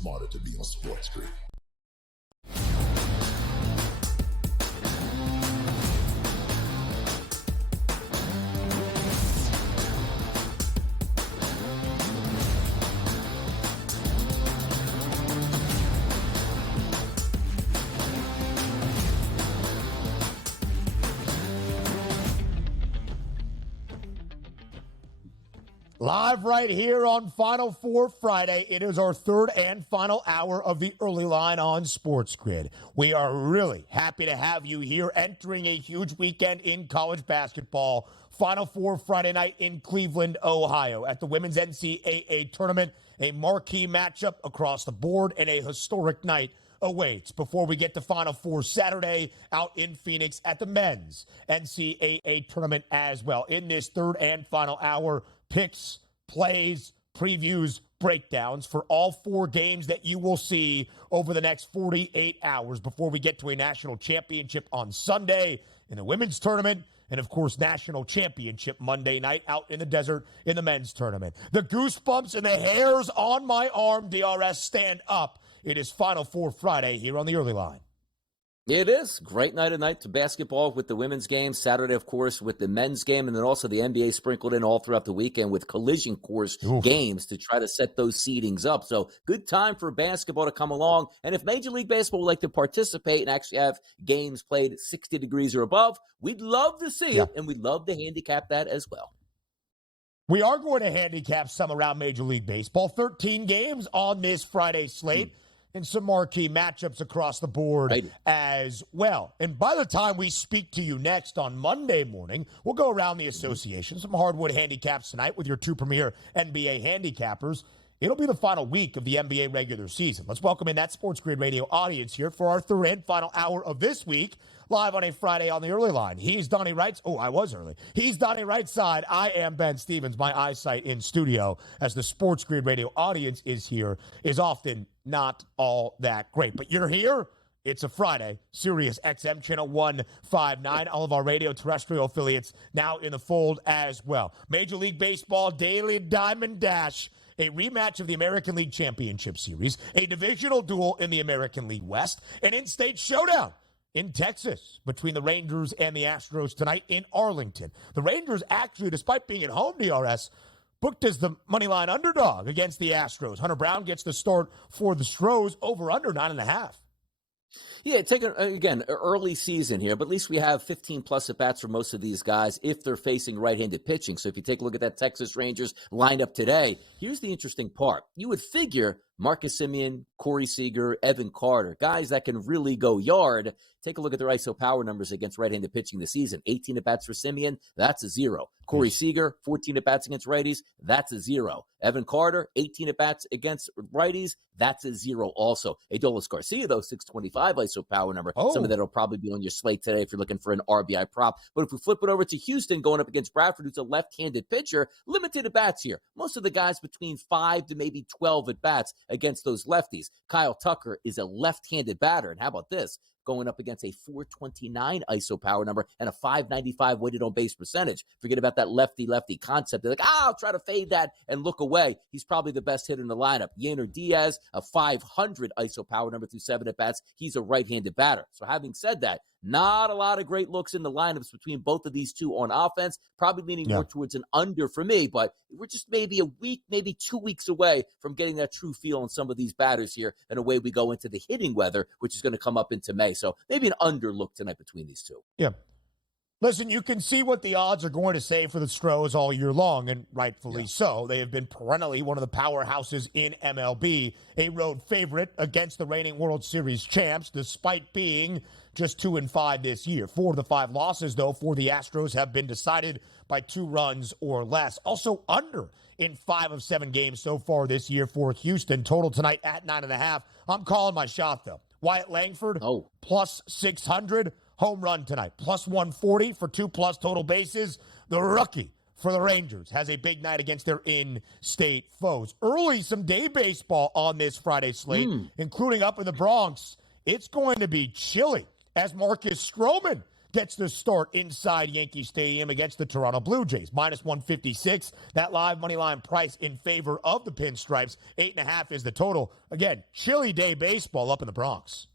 smarter to be on SportsGrid. Live right here on Final Four Friday. It is our third and final hour of the early line on SportsGrid. We are really happy to have you here entering a huge weekend in college basketball. Final Four Friday night in Cleveland, Ohio at the Women's NCAA Tournament. A marquee matchup across the board and a historic night awaits before we get to Final Four Saturday out in Phoenix at the Men's NCAA Tournament as well. In this third and final hour, picks, plays, previews, breakdowns for all four games that you will see over the next 48 hours before we get to a national championship on Sunday in the women's tournament, and, of course, national championship Monday night out in the desert in the men's tournament. The goosebumps and the hairs on my arm, DRS, stand up. It is Final Four Friday here on the early line. It is. Great night of night to basketball with the women's game. Saturday, of course, with the men's game. And then also the NBA sprinkled in all throughout the weekend with collision course games to try to set those seedings up. So good time for basketball to come along. And if Major League Baseball would like to participate and actually have games played 60 degrees or above, we'd love to see it. And we'd love to handicap that as well. We are going to handicap some around Major League Baseball. 13 games on this Friday slate. And some marquee matchups across the board as well. And by the time we speak to you next on Monday morning, we'll go around the association, some hardwood handicaps tonight with your two premier NBA handicappers. It'll be the final week of the NBA regular season. Let's welcome in that SportsGrid radio audience here for our third and final hour of this week, live on a Friday on the early line. He's Donnie Wright's. Oh, I was early. He's Donnie Wright's side. I am Ben Stevens. My eyesight in studio as the SportsGrid radio audience is here is often not all that great. But you're here. It's a Friday. Sirius XM channel 159. All of our radio terrestrial affiliates now in the fold as well. Major League Baseball Daily Diamond Dash. A rematch of the American League Championship Series, a divisional duel in the American League West, an in-state showdown in Texas between the Rangers and the Astros tonight in Arlington. The Rangers actually, despite being at home, DRS, booked as the moneyline underdog against the Astros. Hunter Brown gets the start for the Stros, over under 9.5. Yeah, again, early season here, but at least we have 15-plus at-bats for most of these guys if they're facing right-handed pitching. So if you take a look at that Texas Rangers lineup today, here's the interesting part. You would figure Marcus Semien, Corey Seager, Evan Carter, guys that can really go yard. Take a look at their ISO power numbers against right-handed pitching this season. 18 at-bats for Semien, that's a 0. Corey Seager, 14 at-bats against righties, that's a 0. Evan Carter, 18 at-bats against righties, that's a 0 also. Adolis Garcia, though, 625 ISO power number. Some of that will probably be on your slate today if you're looking for an RBI prop. But if we flip it over to Houston, going up against Bradford, who's a left-handed pitcher, limited at-bats here. Most of the guys between 5 to maybe 12 at-bats against those lefties. Kyle Tucker is a left-handed batter. And how about this? Going up against a 429 ISO power number and a 595 weighted on base percentage. Forget about that lefty-lefty concept. They're like, I'll try to fade that and look away. He's probably the best hitter in the lineup. Yainer Diaz, a 500 ISO power number through 7 at-bats. He's a right-handed batter. So having said that, not a lot of great looks in the lineups between both of these two on offense. Probably leaning more towards an under for me, but we're just maybe a week, maybe 2 weeks away from getting that true feel on some of these batters here. And away we go into the hitting weather, which is going to come up into May. So maybe an under look tonight between these two. Yeah. Listen, you can see what the odds are going to say for the Stros all year long, and rightfully so. They have been perennially one of the powerhouses in MLB, a road favorite against the reigning World Series champs, despite being just 2-5 this year. 4 of the 5 losses, though, for the Astros have been decided by 2 runs or less. Also under in 5 of 7 games so far this year for Houston. Total tonight at 9.5. I'm calling my shot, though. Wyatt Langford, plus 600. Home run tonight, plus 140 for 2+ total bases. The rookie for the Rangers has a big night against their in-state foes. Early, some day baseball on this Friday slate, including up in the Bronx. It's going to be chilly as Marcus Stroman gets the start inside Yankee Stadium against the Toronto Blue Jays. Minus 156. That live money line price in favor of the Pinstripes. 8.5 is the total. Again, chilly day baseball up in the Bronx.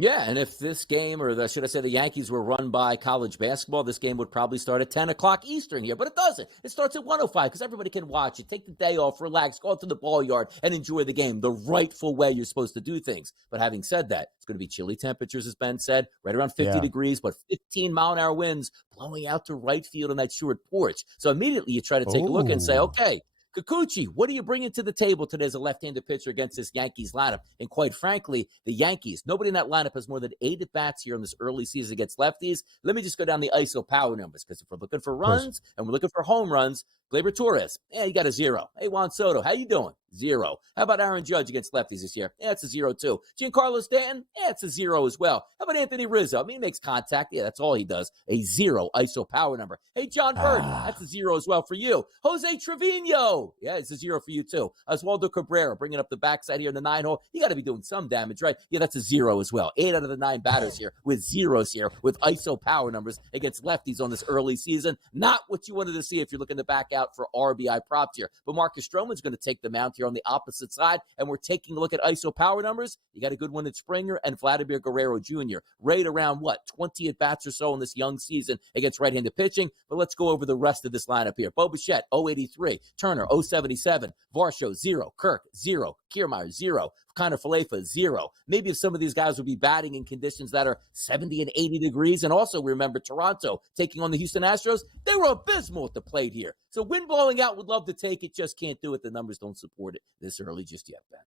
Yeah, and if this game, or should I say the Yankees were run by college basketball, this game would probably start at 10 o'clock Eastern here. But it doesn't. It starts at 1:05 because everybody can watch it. Take the day off, relax, go out to the ball yard, and enjoy the game the rightful way you're supposed to do things. But having said that, it's going to be chilly temperatures, as Ben said, right around 50 degrees, but 15-mile-an-hour winds blowing out to right field on that short porch. So immediately you try to take a look and say, okay, Kikuchi, what are you bringing to the table today as a left-handed pitcher against this Yankees lineup? And quite frankly, the Yankees, nobody in that lineup has more than 8 at-bats here in this early season against lefties. Let me just go down the ISO power numbers, because if we're looking for runs and we're looking for home runs, Gleyber Torres, you got a 0. Hey, Juan Soto, how you doing? 0. How about Aaron Judge against lefties this year? It's a 0 too. Giancarlo Stanton? It's a 0 as well. How about Anthony Rizzo? He makes contact. Yeah, that's all he does. A 0 ISO power number. Hey, John Bird, that's a 0 as well for you. Jose Trevino, yeah, it's a 0 for you too. Oswaldo Cabrera, bringing up the backside here in the 9-hole. You got to be doing some damage, right? Yeah, that's a 0 as well. 8 out of the 9 batters here with zeros here with ISO power numbers against lefties on this early season. Not what you wanted to see if you're looking to back out for RBI props here. But Marcus Stroman's going to take the mount here on the opposite side, and we're taking a look at ISO power numbers. You got a good one at Springer and Vladimir Guerrero Jr. Right around, 20 at-bats or so in this young season against right-handed pitching. But let's go over the rest of this lineup here. Bo Bichette, 083. Turner, 077. Varsho, 0. Kirk, 0. Kiermaier, 0. Connor Falefa, 0. Maybe if some of these guys would be batting in conditions that are 70 and 80 degrees. And also remember Toronto taking on the Houston Astros. They were abysmal at the plate here. So wind blowing out, would love to take it, just can't do it. The numbers don't support it this early just yet, Ben.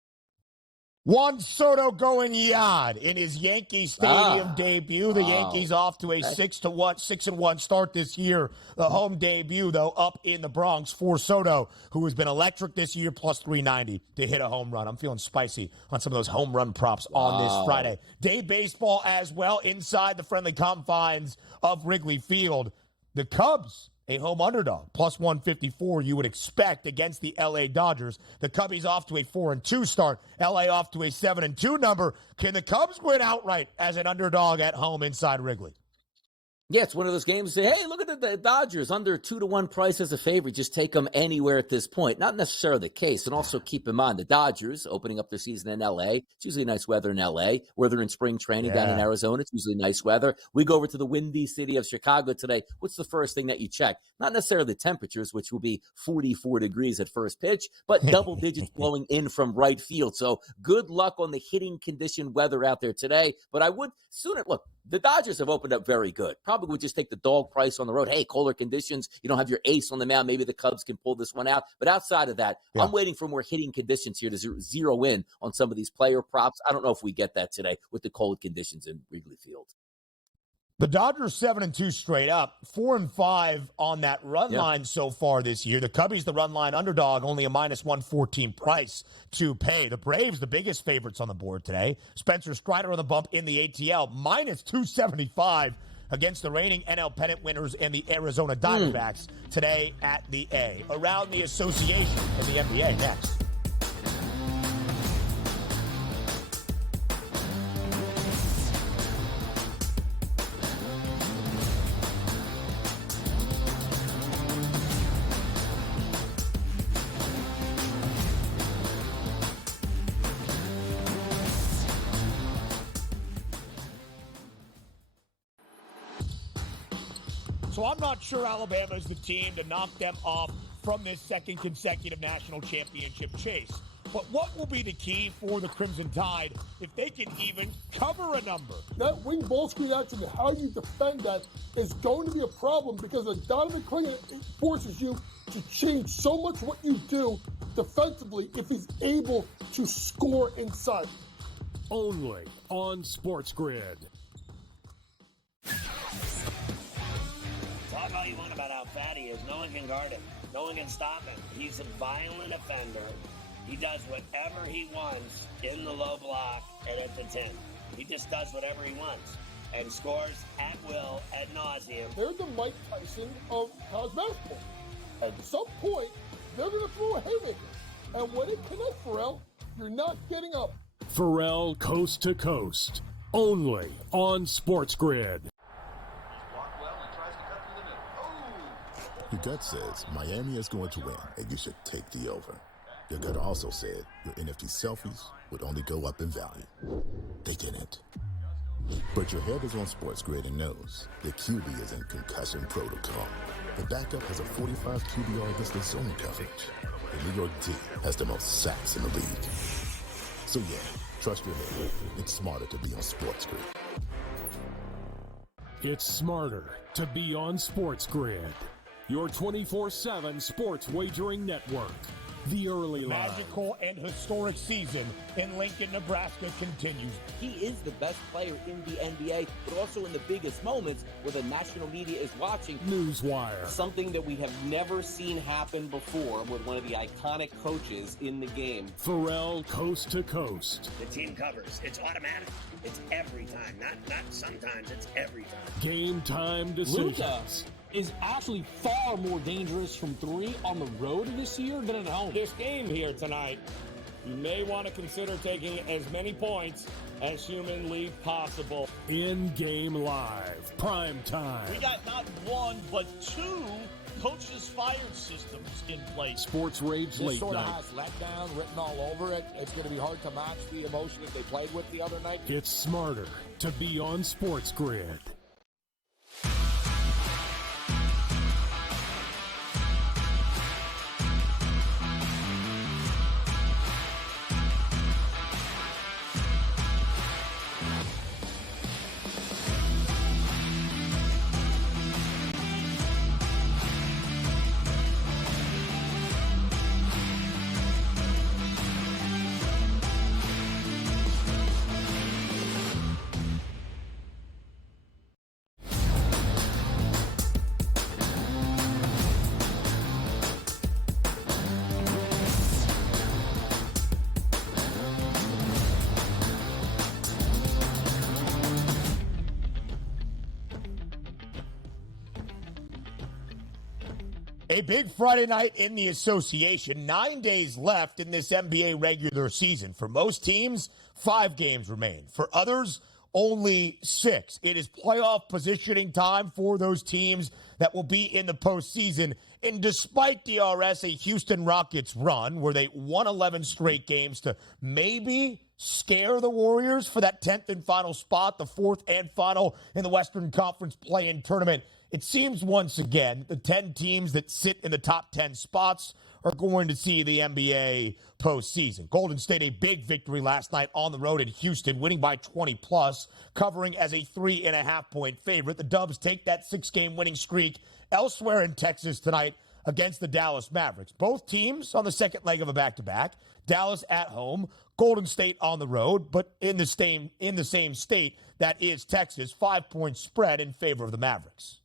Juan Soto going yard in his Yankee Stadium debut. The Yankees off to a 6-1 start this year. The home debut, though, up in the Bronx for Soto, who has been electric this year, plus 390 to hit a home run. I'm feeling spicy on some of those home run props on this Friday. Day baseball as well inside the friendly confines of Wrigley Field. The Cubs, a home underdog, plus 154 you would expect against the L.A. Dodgers. The Cubbies off to a 4-2 start. L.A. off to a 7-2 number. Can the Cubs win outright as an underdog at home inside Wrigley? Yeah, it's one of those games. Say, hey, look at the Dodgers under 2-1 price as a favorite. Just take them anywhere at this point. Not necessarily the case. And also keep in mind the Dodgers opening up their season in L.A. It's usually nice weather in L.A. Where they're in spring training down in Arizona, it's usually nice weather. We go over to the windy city of Chicago today. What's the first thing that you check? Not necessarily the temperatures, which will be 44 degrees at first pitch, but double digits blowing in from right field. So good luck on the hitting condition weather out there today. But I would sooner look. The Dodgers have opened up very good. Probably would just take the dog price on the road. Hey, colder conditions. You don't have your ace on the mound. Maybe the Cubs can pull this one out. But outside of that, I'm waiting for more hitting conditions here to zero in on some of these player props. I don't know if we get that today with the cold conditions in Wrigley Field. The Dodgers 7-2 straight up, 4-5 on that run line so far this year. The Cubbies, the run line underdog, only a minus 114 price to pay. The Braves, the biggest favorites on the board today. Spencer Strider on the bump in the ATL, minus 275 against the reigning NL pennant winners and the Arizona Diamondbacks today at the A. Around the association in the NBA next. So I'm not sure Alabama is the team to knock them off from this second consecutive national championship chase. But what will be the key for the Crimson Tide if they can even cover a number? That wing ball screen action, how you defend that is going to be a problem because the Donovan Clingan forces you to change so much what you do defensively if he's able to score inside. Only on SportsGrid. Talk all you want about how fat he is. No one can guard him. No one can stop him. He's a violent offender. He does whatever he wants in the low block and at the 10. He just does whatever he wants and scores at will, ad nauseum. They're the Mike Tyson of college basketball. At some point, they're going to throw a haymaker. And when it connects, Pharrell, you're not getting up. Pharrell Coast to Coast. Only on SportsGrid. Your gut says Miami is going to win, and you should take the over. Your gut also said your NFT selfies would only go up in value. They didn't. But your head is on SportsGrid and knows the QB is in concussion protocol. The backup has a 45 QBR against the zone coverage. The New York D has the most sacks in the league. So yeah, trust your head. It's smarter to be on SportsGrid. It's smarter to be on SportsGrid, your 24/7 sports wagering network. The early line. Magical and historic season in Lincoln, Nebraska continues. He is the best player in the NBA, but also in the biggest moments where the national media is watching. Newswire. Something that we have never seen happen before with one of the iconic coaches in the game. Pharrell, coast to coast. The team covers. It's automatic. It's every time. Not sometimes. It's every time. Game time decisions. Luka is actually far more dangerous from three on the road this year than at home. This game here tonight, you may want to consider taking as many points as humanly possible. In-game live, prime time. We got not one, but two coaches fired systems in place. Sports Rage this late sort night. of has letdown written all over it. It's going to be hard to match the emotion that they played with the other night. It's smarter to be on SportsGrid. A big Friday night in the association. 9 days left in this NBA regular season. For most teams, 5 games remain. For others, only 6. It is playoff positioning time for those teams that will be in the postseason. And despite DRS, a Houston Rockets run where they won 11 straight games to maybe scare the Warriors for that 10th and final spot, the 4th and final in the Western Conference play-in tournament, it seems once again the 10 teams that sit in the top 10 spots are going to see the NBA postseason. Golden State, a big victory last night on the road in Houston, winning by 20+, covering as a 3.5-point favorite. The Dubs take that 6-game winning streak elsewhere in Texas tonight against the Dallas Mavericks. Both teams on the second leg of a back-to-back. Dallas at home, Golden State on the road, but in the same state that is Texas. 5-point spread in favor of the Mavericks.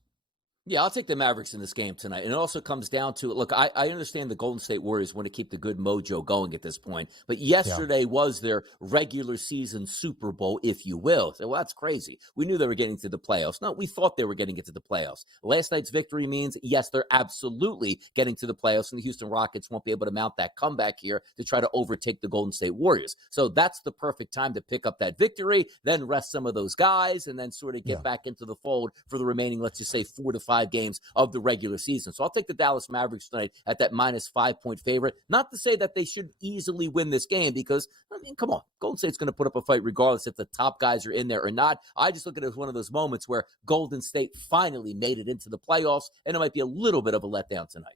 Yeah, I'll take the Mavericks in this game tonight. And it also comes down to, look, I understand the Golden State Warriors want to keep the good mojo going at this point. But yesterday was their regular season Super Bowl, if you will. So, well, that's crazy. We knew they were getting to the playoffs. No, we thought they were getting into the playoffs. Last night's victory means, yes, they're absolutely getting to the playoffs. And the Houston Rockets won't be able to mount that comeback here to try to overtake the Golden State Warriors. So that's the perfect time to pick up that victory, then rest some of those guys, and then sort of get back into the fold for the remaining, let's just say, 4 to 5 games of the regular season. So I'll take the Dallas Mavericks tonight at that minus 5-point favorite. Not to say that they should easily win this game because, I mean, come on, Golden State's going to put up a fight regardless if the top guys are in there or not. I just look at it as one of those moments where Golden State finally made it into the playoffs, and it might be a little bit of a letdown tonight.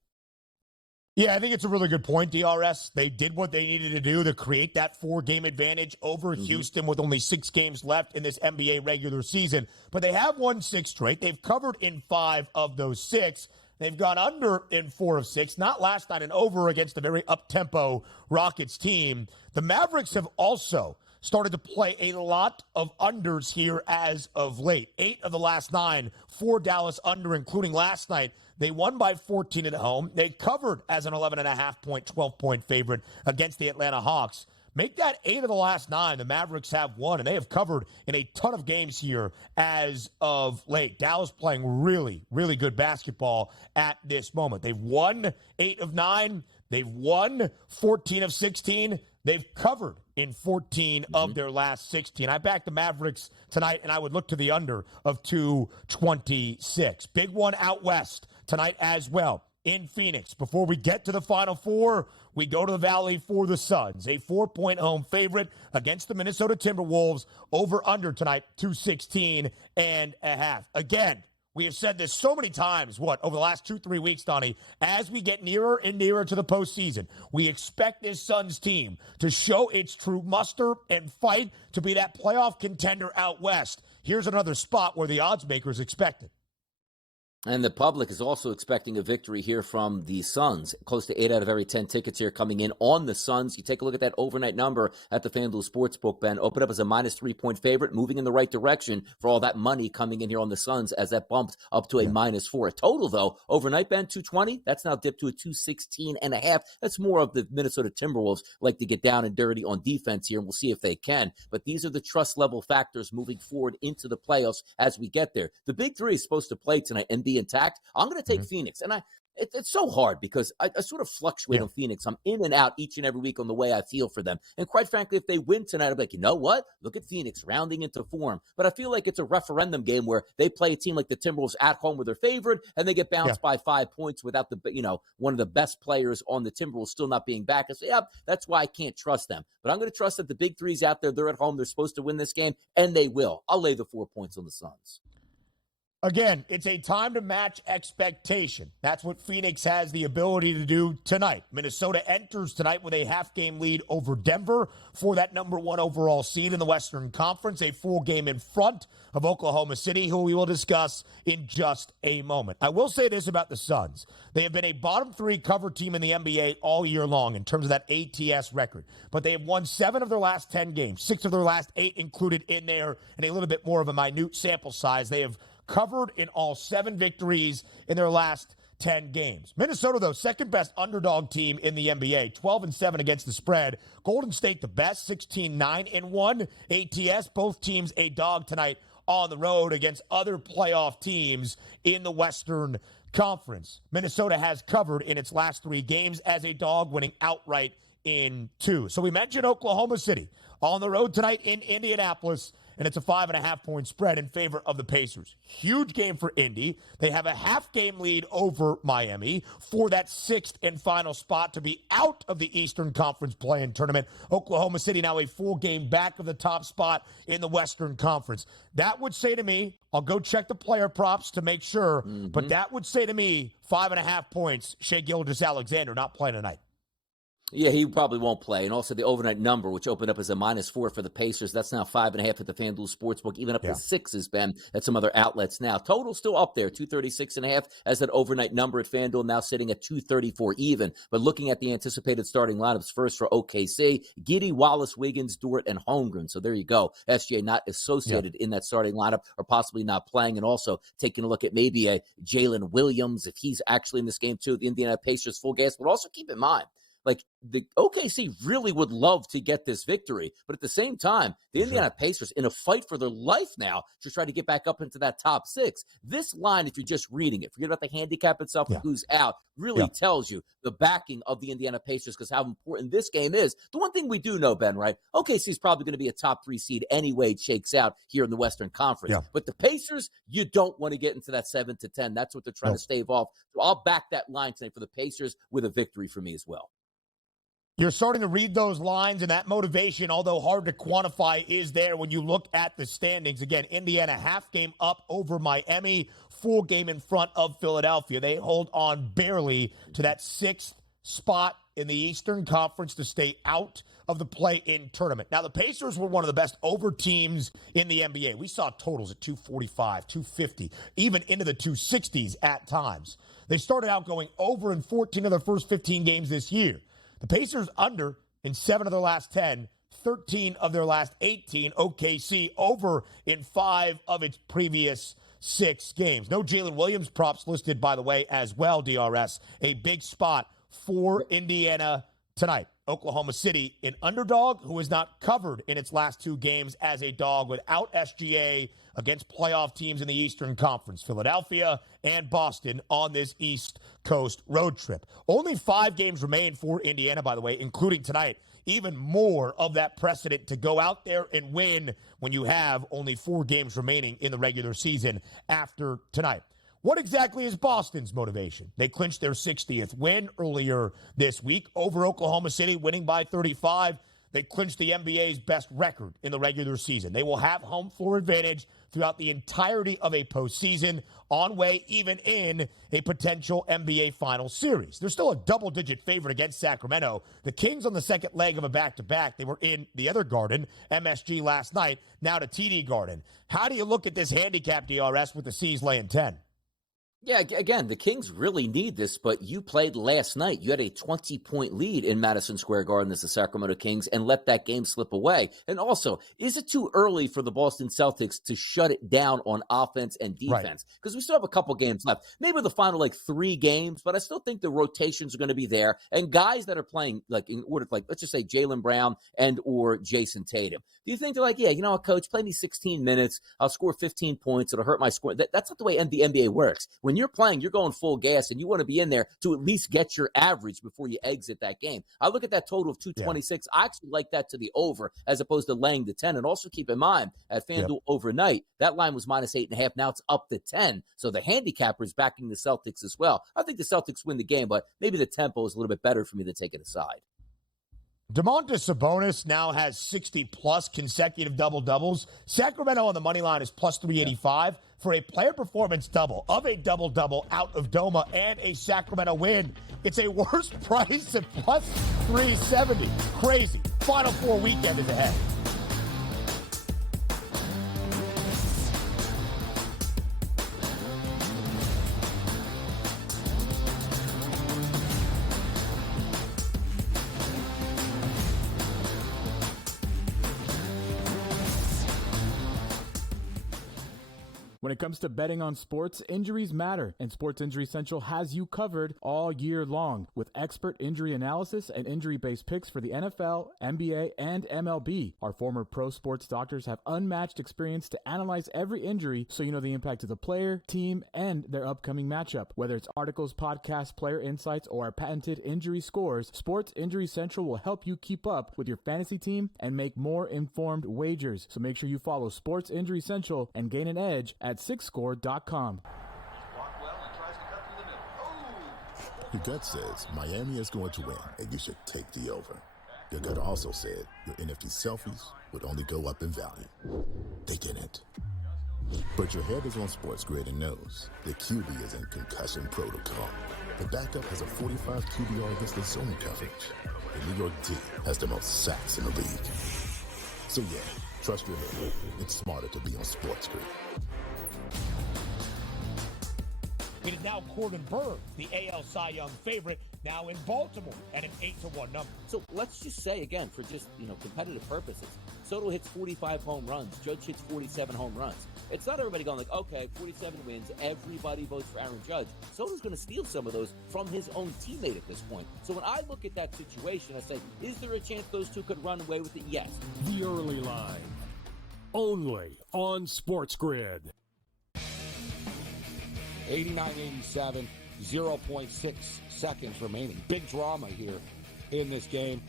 Yeah, I think it's a really good point, DRS. They did what they needed to do to create that 4-game advantage over Houston with only 6 games left in this NBA regular season. But they have won 6 straight. They've covered in 5 of those 6. They've gone under in 4 of 6, not last night, and over against a very up-tempo Rockets team. The Mavericks have also started to play a lot of unders here as of late. 8 of the last 9 for Dallas under, including last night. They won by 14 at home. They covered as an 11.5-point, 12-point favorite against the Atlanta Hawks. Make that 8 of the last 9. The Mavericks have won, and they have covered in a ton of games here as of late. Dallas playing really, really good basketball at this moment. They've won 8 of 9. They've won 14 of 16. They've covered in 14 of their last 16. I backed the Mavericks tonight, and I would look to the under of 226. Big one out west tonight as well in Phoenix. Before we get to the Final Four, we go to the Valley for the Suns. A 4-point home favorite against the Minnesota Timberwolves. Over under tonight, 216.5. Again, we have said this so many times, over the last 2-3 weeks, Donnie, as we get nearer and nearer to the postseason, we expect this Suns team to show its true muster and fight to be that playoff contender out west. Here's another spot where the odds makers expect it. And the public is also expecting a victory here from the Suns. Close to 8 out of every 10 tickets here coming in on the Suns. You take a look at that overnight number at the FanDuel Sportsbook, Ben. Open up as a minus 3-point favorite, moving in the right direction for all that money coming in here on the Suns as that bumped up to a minus 4. Total, though, overnight, Ben, 220. That's now dipped to a 216.5. That's more of the Minnesota Timberwolves like to get down and dirty on defense here, and we'll see if they can. But these are the trust level factors moving forward into the playoffs as we get there. The big three is supposed to play tonight and be intact. I'm going to take Phoenix, and it's so hard because I sort of fluctuate on Phoenix. I'm in and out each and every week on the way I feel for them. And quite frankly, if they win tonight, I'll be like, you know what? Look at Phoenix rounding into form. But I feel like it's a referendum game where they play a team like the Timberwolves at home where they're favored, and they get bounced by 5 points without one of the best players on the Timberwolves still not being back. I say, that's why I can't trust them. But I'm going to trust that the big three's out there. They're at home. They're supposed to win this game, and they will. I'll lay the 4 points on the Suns. Again, it's a time to match expectation. That's what Phoenix has the ability to do tonight. Minnesota enters tonight with a half-game lead over Denver for that number 1 overall seed in the Western Conference, a full game in front of Oklahoma City, who we will discuss in just a moment. I will say this about the Suns. They have been a bottom 3 cover team in the NBA all year long in terms of that ATS record, but they have won 7 of their last 10 games, 6 of their last 8 included in there, and a little bit more of a minute sample size. They have covered in all 7 victories in their last 10 games. Minnesota, though, second best underdog team in the NBA, 12-7 against the spread. Golden State, the best, 16-9-1 ATS. Both teams a dog tonight on the road against other playoff teams in the Western Conference. Minnesota has covered in its last 3 games as a dog, winning outright in 2. So we mentioned Oklahoma City on the road tonight in Indianapolis, and it's a 5.5-point spread in favor of the Pacers. Huge game for Indy. They have a half-game lead over Miami for that 6th and final spot to be out of the Eastern Conference play-in tournament. Oklahoma City now a full game back of the top spot in the Western Conference. That would say to me, I'll go check the player props to make sure, but that would say to me 5.5 points, Shai Gilgeous-Alexander not playing tonight. Yeah, he probably won't play. And also the overnight number, which opened up as a -4 for the Pacers. That's now 5.5 at the FanDuel Sportsbook, even up to 6 Ben at some other outlets now. Total still up there, 236.5 as that overnight number at FanDuel, now sitting at 234 even. But looking at the anticipated starting lineups first for OKC, Giddey, Wallace, Wiggins, Dort, and Holmgren. So there you go. SGA not associated in that starting lineup or possibly not playing. And also taking a look at maybe a Jalen Williams, if he's actually in this game too. The Indiana Pacers full gas. But also keep in mind, like, the OKC really would love to get this victory, but at the same time, the Indiana Pacers in a fight for their life now to try to get back up into that top 6. This line, if you're just reading it, forget about the handicap itself, who's out, really tells you the backing of the Indiana Pacers because how important this game is. The one thing we do know, Ben, right? OKC is probably going to be a top 3 seed anyway. It shakes out here in the Western Conference. But the Pacers, you don't want to get into that 7 to 10. That's what they're trying to stave off. So I'll back that line tonight for the Pacers with a victory for me as well. You're starting to read those lines, and that motivation, although hard to quantify, is there when you look at the standings. Again, Indiana half game up over Miami, full game in front of Philadelphia. They hold on barely to that 6th spot in the Eastern Conference to stay out of the play-in tournament. Now, the Pacers were one of the best over teams in the NBA. We saw totals at 245, 250, even into the 260s at times. They started out going over in 14 of their first 15 games this year. The Pacers under in 7 of their last 10, 13 of their last 18. OKC over in 5 of its previous 6 games. No Jalen Williams props listed, by the way, as well, DRS. A big spot for Indiana tonight. Oklahoma City, an underdog who has not covered in its last 2 games as a dog without SGA against playoff teams in the Eastern Conference, Philadelphia and Boston on this East Coast road trip. Only 5 games remain for Indiana, by the way, including tonight even more of that precedent to go out there and win when you have only 4 games remaining in the regular season after tonight. What exactly is Boston's motivation? They clinched their 60th win earlier this week over Oklahoma City, winning by 35. They clinched the NBA's best record in the regular season. They will have home floor advantage throughout the entirety of a postseason, on way even in a potential NBA Finals series. They're still a double-digit favorite against Sacramento. The Kings on the second leg of a back-to-back. They were in the other Garden, MSG, last night, now to TD Garden. How do you look at this handicap, DRS, with the C's laying 10? Yeah, again, the Kings really need this, but you played last night. You had a 20-point lead in Madison Square Garden as the Sacramento Kings and let that game slip away. And also, is it too early for the Boston Celtics to shut it down on offense and defense? Because we still have a couple games left. Maybe the final, 3 games, but I still think the rotations are going to be there. And guys that are playing, in order, let's just say Jaylen Brown and or Jason Tatum. Do you think they're yeah, you know what, coach, play me 16 minutes. I'll score 15 points. It'll hurt my score. That's not the way the NBA works. When you're playing, you're going full gas, and you want to be in there to at least get your average before you exit that game. I look at that total of 226. Yeah. I actually like that to the over as opposed to laying the 10. And also keep in mind, at FanDuel overnight, that line was minus 8.5. Now it's up to 10. So the handicapper is backing the Celtics as well. I think the Celtics win the game, but maybe the tempo is a little bit better for me to take it aside. Domantas Sabonis now has 60-plus consecutive double-doubles. Sacramento on the money line is plus 385 for a player performance double of a double-double out of Doma and a Sacramento win. It's a worse price at plus 370. Crazy. Final 4 weekend is ahead. When it comes to betting on sports, injuries matter, and Sports Injury Central has you covered all year long with expert injury analysis and injury-based picks for the NFL, NBA, and MLB. Our former pro sports doctors have unmatched experience to analyze every injury so you know the impact of the player, team, and their upcoming matchup. Whether it's articles, podcasts, player insights, or our patented injury scores, Sports Injury Central will help you keep up with your fantasy team and make more informed wagers. So make sure you follow Sports Injury Central and gain an edge at sixscore.com. Your gut says Miami is going to win, and you should take the over. Your gut also said your NFT selfies would only go up in value. They didn't. But your head is on SportsGrid and knows the QB is in concussion protocol. The backup has a 45 QBR against the zone coverage. The New York D has the most sacks in the league. So yeah, trust your head. It's smarter to be on SportsGrid. It is now Corbin Burns, the AL Cy Young favorite, now in Baltimore at an 8-1 number. So let's just say, again, for just, competitive purposes, Soto hits 45 home runs. Judge hits 47 home runs. It's not everybody going okay, 47 wins. Everybody votes for Aaron Judge. Soto's going to steal some of those from his own teammate at this point. So when I look at that situation, I say, is there a chance those two could run away with it? Yes. The early line. Only on SportsGrid. 89-87, 0.6 seconds remaining. Big drama here in this game.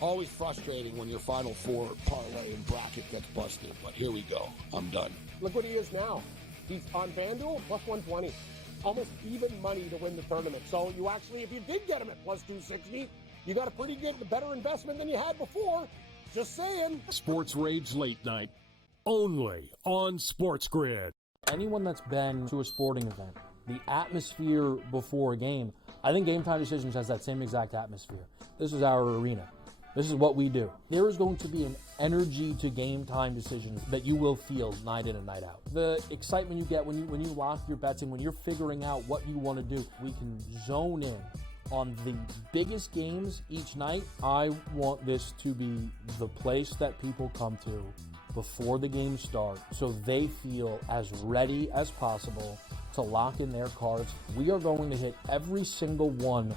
Always frustrating when your Final Four parlay and bracket gets busted, but here we go. I'm done. Look what he is now. He's on FanDuel, plus 120. Almost even money to win the tournament. So you actually, if you did get him at plus 260, you got a pretty good, better investment than you had before. Just saying. Sports Rage Late Night. Only on SportsGrid. Anyone that's been to a sporting event, the atmosphere before a game, I think Game Time Decisions has that same exact atmosphere. This is our arena. This is what we do. There is going to be an energy to Game Time Decisions that you will feel night in and night out. The excitement you get when you lock your bets and when you're figuring out what you want to do, we can zone in on the biggest games each night. I want this to be the place that people come to before the games start so they feel as ready as possible to lock in their cards. We are going to hit every single one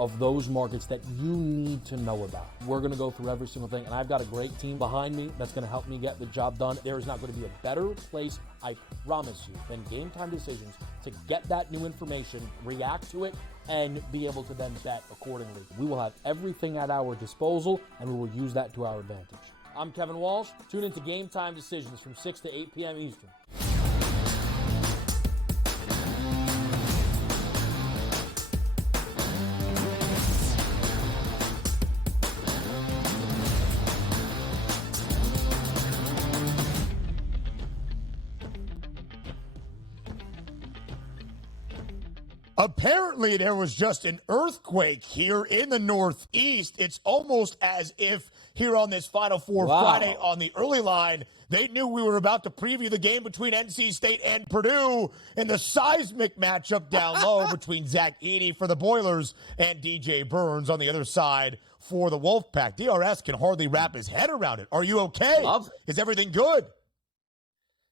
of those markets that you need to know about. We're going to go through every single thing, and I've got a great team behind me that's going to help me get the job done. There is not going to be a better place I promise you, then Game Time Decisions to get that new information, react to it, and be able to then bet accordingly. We will have everything at our disposal, and we will use that to our advantage. I'm Kevin Walsh. Tune into Game Time Decisions from 6 to 8 p.m. Eastern. Apparently, there was just an earthquake here in the Northeast. It's almost as if here on this Final Four Friday on the early line, they knew we were about to preview the game between NC State and Purdue in the seismic matchup down low between Zach Edey for the Boilers and DJ Burns on the other side for the Wolfpack. DRS can hardly wrap his head around it. Are you okay? Is everything good?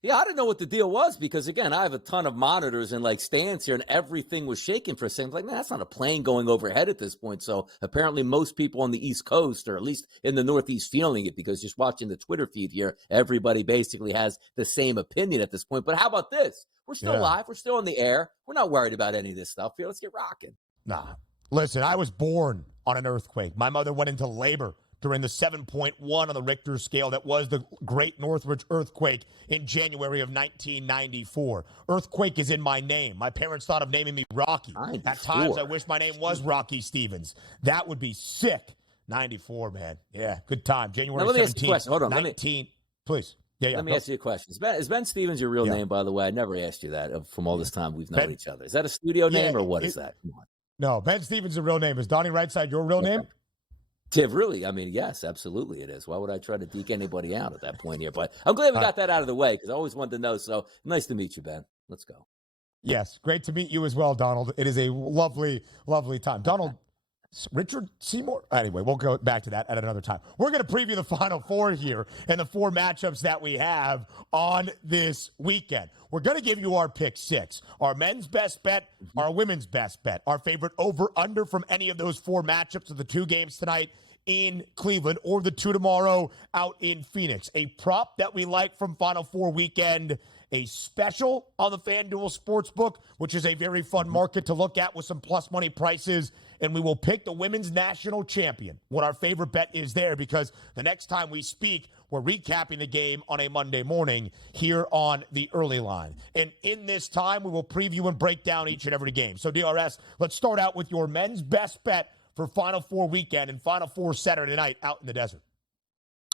Yeah, I didn't know what the deal was because, again, I have a ton of monitors and, stands here, and everything was shaking for a second. Man, that's not a plane going overhead at this point. So apparently most people on the East Coast, or at least in the Northeast, feeling it because just watching the Twitter feed here, everybody basically has the same opinion at this point. But how about this? We're still live. We're still on the air. We're not worried about any of this stuff here. Let's get rocking. Nah. Listen, I was born on an earthquake. My mother went into labor during the 7.1 on the Richter scale that was the Great Northridge earthquake in January of 1994. Earthquake is in my name. My parents thought of naming me Rocky. 94. At times, I wish my name was Rocky Stevens. That would be sick. 94, man. Yeah, good time. January 17th. Let me ask you a question. Hold on. Please. Yeah, Let me ask you a question. Is Ben Stevens your real name, by the way? I never asked you that from all this time we've known each other. Is that a studio name or what is that? Come on. No, Ben Stevens' a real name. Is Donnie Rightside your real name? Tiv, really? I mean, yes, absolutely it is. Why would I try to deke anybody out at that point here? But I'm glad we got that out of the way because I always wanted to know. So nice to meet you, Ben. Let's go. Yes, great to meet you as well, Donald. It is a lovely, lovely time. Donald, Richard Seymour. Anyway, we'll go back to that at another time. We're going to preview the Final Four here and the four matchups that we have on this weekend. We're going to give you our pick six, our men's best bet, our women's best bet, our favorite over-under from any of those four matchups of the two games tonight in Cleveland or the two tomorrow out in Phoenix. A prop that we like from Final Four weekend, a special on the FanDuel Sportsbook, which is a very fun market to look at with some plus money prices, and we will pick the women's national champion, what our favorite bet is there, because the next time we speak, we're recapping the game on a Monday morning here on the early line. And in this time, we will preview and break down each and every game. So, DRS, let's start out with your men's best bet for Final Four weekend and Final Four Saturday night out in the desert.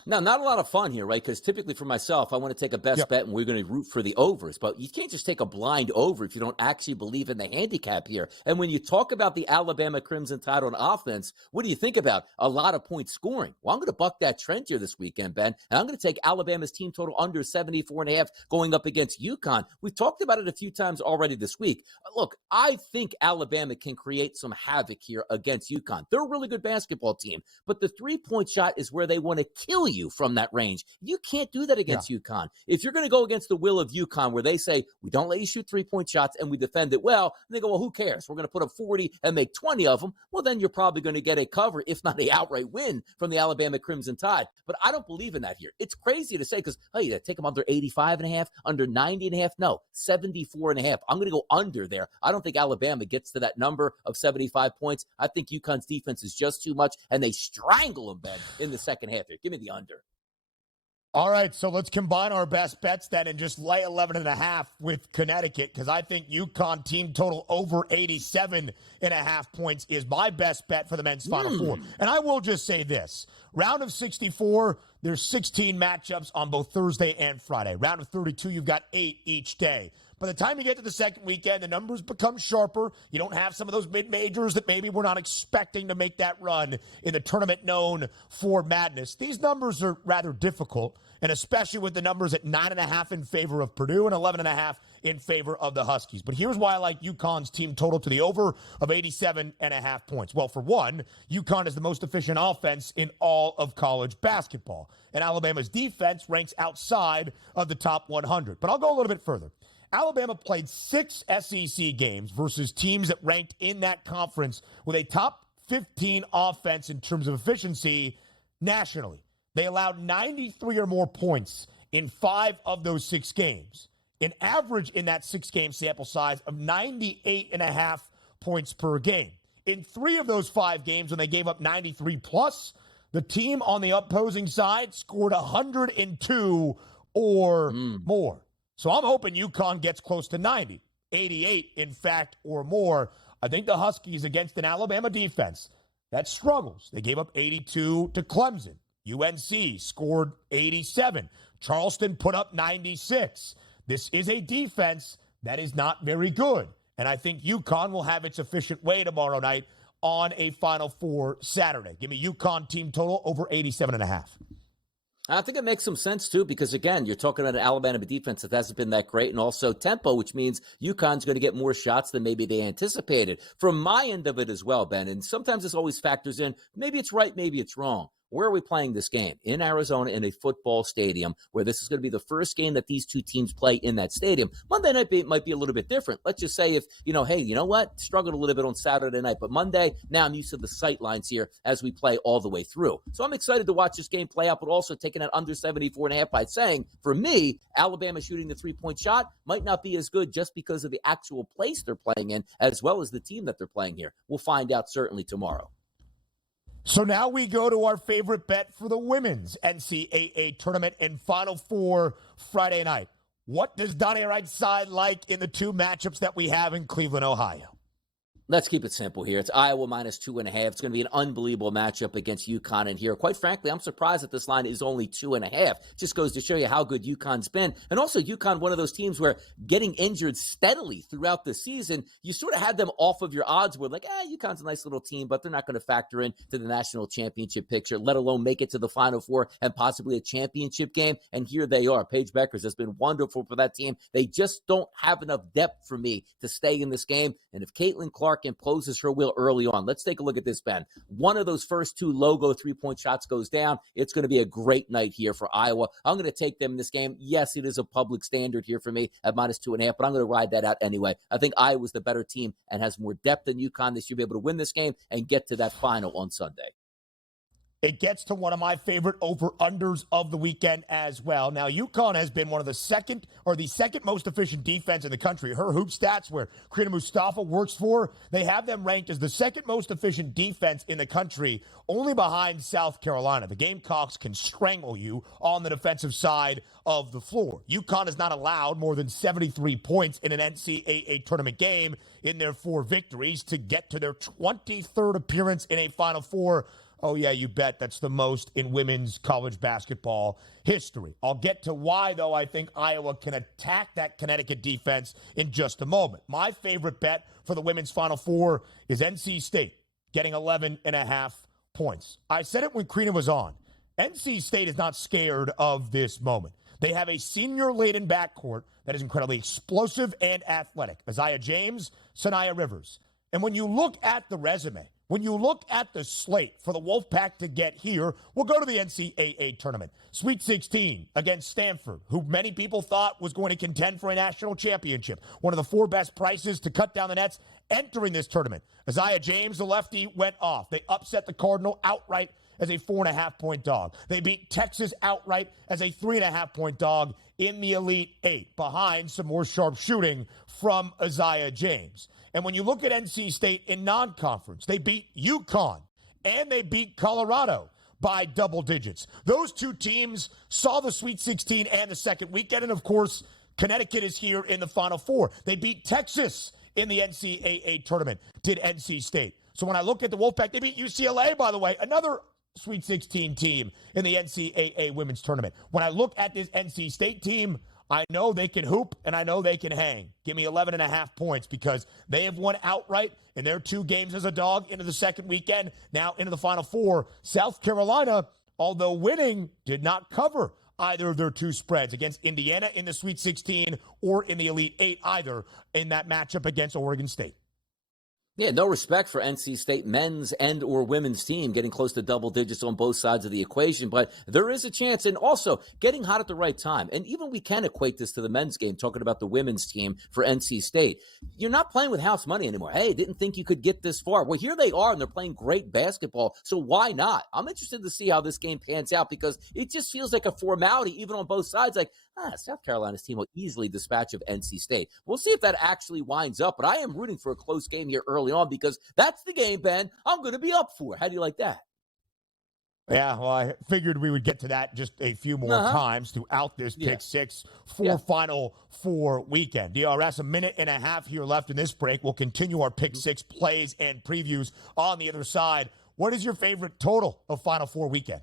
Now, not a lot of fun here, right? Because typically for myself, I want to take a best bet and we're going to root for the overs. But you can't just take a blind over if you don't actually believe in the handicap here. And when you talk about the Alabama Crimson Tide on offense, what do you think about? A lot of point scoring. Well, I'm going to buck that trend here this weekend, Ben. And I'm going to take Alabama's team total under 74.5 going up against UConn. We've talked about it a few times already this week. Look, I think Alabama can create some havoc here against UConn. They're a really good basketball team. But the three-point shot is where they want to kill you from that range. You can't do that against UConn. If you're going to go against the will of UConn where they say, we don't let you shoot three-point shots and we defend it well, and they go, well, who cares? We're going to put up 40 and make 20 of them. Well, then you're probably going to get a cover, if not an outright win from the Alabama Crimson Tide. But I don't believe in that here. It's crazy to say because, hey, take them under 85.5, under 90.5. No, 74.5. I'm going to go under there. I don't think Alabama gets to that number of 75 points. I think UConn's defense is just too much, and they strangle them, Ben, in the second half here. Give me the under. All right, so let's combine our best bets then and just lay 11.5 with Connecticut because I think UConn team total over 87.5 points is my best bet for the men's Final Four. And I will just say this. Round of 64, there's 16 matchups on both Thursday and Friday. Round of 32, you've got 8 each day. By the time you get to the second weekend, the numbers become sharper. You don't have some of those mid-majors that maybe we're not expecting to make that run in the tournament known for Madness. These numbers are rather difficult, and especially with the numbers at 9.5 in favor of Purdue and 11.5 in favor of the Huskies. But here's why I like UConn's team total to the over of 87.5 points. Well, for one, UConn is the most efficient offense in all of college basketball, and Alabama's defense ranks outside of the top 100. But I'll go a little bit further. Alabama played 6 SEC games versus teams that ranked in that conference with a top 15 offense in terms of efficiency nationally. They allowed 93 or more points in 5 of those 6 games. an average in that 6-game sample size of 98.5 points per game. In 3 of those 5 games, when they gave up 93 plus, the team on the opposing side scored 102 or more. So I'm hoping UConn gets close to 90, 88, in fact, or more. I think the Huskies, against an Alabama defense that struggles, they gave up 82 to Clemson. UNC scored 87. Charleston put up 96. This is a defense that is not very good. And I think UConn will have its efficient way tomorrow night on a Final Four Saturday. Give me UConn team total over 87.5. I think it makes some sense, too, because, again, you're talking about an Alabama defense that hasn't been that great, and also tempo, which means UConn's going to get more shots than maybe they anticipated. From my end of it as well, Ben, and sometimes this always factors in, maybe it's right, maybe it's wrong. Where are we playing this game? In Arizona, in a football stadium, where this is going to be the first game that these two teams play in that stadium. Monday night might be a little bit different. Let's just say if, hey, you know what? Struggled a little bit on Saturday night, but Monday, now I'm used to the sight lines here as we play all the way through. So I'm excited to watch this game play out, but also taking that under 74.5 by saying, for me, Alabama shooting the 3-point shot might not be as good just because of the actual place they're playing in, as well as the team that they're playing here. We'll find out certainly tomorrow. So now we go to our favorite bet for the women's NCAA tournament and Final Four Friday night. What does Donnie Wright's side like in the 2 matchups that we have in Cleveland, Ohio? Let's keep it simple here. It's Iowa minus 2.5. It's going to be an unbelievable matchup against UConn in here. Quite frankly, I'm surprised that this line is only 2.5. Just goes to show you how good UConn's been. And also UConn, one of those teams where getting injured steadily throughout the season, you sort of had them off of your odds board. Like, UConn's a nice little team, but they're not going to factor in to the national championship picture, let alone make it to the Final Four and possibly a championship game. And here they are. Paige Beckers has been wonderful for that team. They just don't have enough depth for me to stay in this game. And if Caitlin Clark imposes her will early on. Let's take a look at this, Ben. One of those first 2 logo 3-point shots goes down. It's going to be a great night here for Iowa. I'm going to take them in this game. Yes, it is a public standard here for me at minus 2.5, but I'm going to ride that out anyway. I think Iowa's the better team and has more depth than UConn. They should be able to win this game and get to that final on Sunday. It gets to one of my favorite over-unders of the weekend as well. Now, UConn has been one of the second most efficient defense in the country. Her hoop stats, where Karina Mustafa works for, they have them ranked as the second most efficient defense in the country, only behind South Carolina. The Gamecocks can strangle you on the defensive side of the floor. UConn has not allowed more than 73 points in an NCAA tournament game in their 4 victories to get to their 23rd appearance in a Final Four. Oh, yeah, you bet that's the most in women's college basketball history. I'll get to why, though, I think Iowa can attack that Connecticut defense in just a moment. My favorite bet for the women's Final Four is NC State getting 11.5 points. I said it when Karina was on. NC State is not scared of this moment. They have a senior-laden backcourt that is incredibly explosive and athletic. Isaiah James, Sanaya Rivers. And when you look at the resume, when you look at the slate for the Wolfpack to get here, we'll go to the NCAA tournament. Sweet 16 against Stanford, who many people thought was going to contend for a national championship. One of the 4 best prices to cut down the nets entering this tournament. Isaiah James, the lefty, went off. They upset the Cardinal outright as a 4.5-point dog. They beat Texas outright as a 3.5-point dog in the Elite 8, behind some more sharp shooting from Isaiah James. And when you look at NC State in non-conference, they beat UConn and they beat Colorado by double digits. Those 2 teams saw the Sweet 16 and the second weekend. And, of course, Connecticut is here in the Final Four. They beat Texas in the NCAA tournament, did NC State. So when I look at the Wolfpack, they beat UCLA, by the way, another Sweet 16 team in the NCAA women's tournament. When I look at this NC State team, I know they can hoop, and I know they can hang. Give me 11.5 points because they have won outright in their 2 games as a dog into the second weekend, now into the Final Four. South Carolina, although winning, did not cover either of their 2 spreads against Indiana in the Sweet 16 or in the Elite 8 either in that matchup against Oregon State. Yeah, no respect for NC State men's and or women's team getting close to double digits on both sides of the equation, but there is a chance. And also getting hot at the right time. And even we can equate this to the men's game, talking about the women's team for NC State. You're not playing with house money anymore. Hey, didn't think you could get this far. Well, here they are, and they're playing great basketball. So why not? I'm interested to see how this game pans out because it just feels like a formality, even on both sides. Like, South Carolina's team will easily dispatch of NC State. We'll see if that actually winds up, but I am rooting for a close game here early on because that's the game, Ben, I'm going to be up for. How do you like that? Yeah, well, I figured we would get to that just a few more times throughout this Pick Six Final Four weekend. DRS, a minute and a half here left in this break. We'll continue our Pick Six plays and previews on the other side. What is your favorite total of Final Four weekend?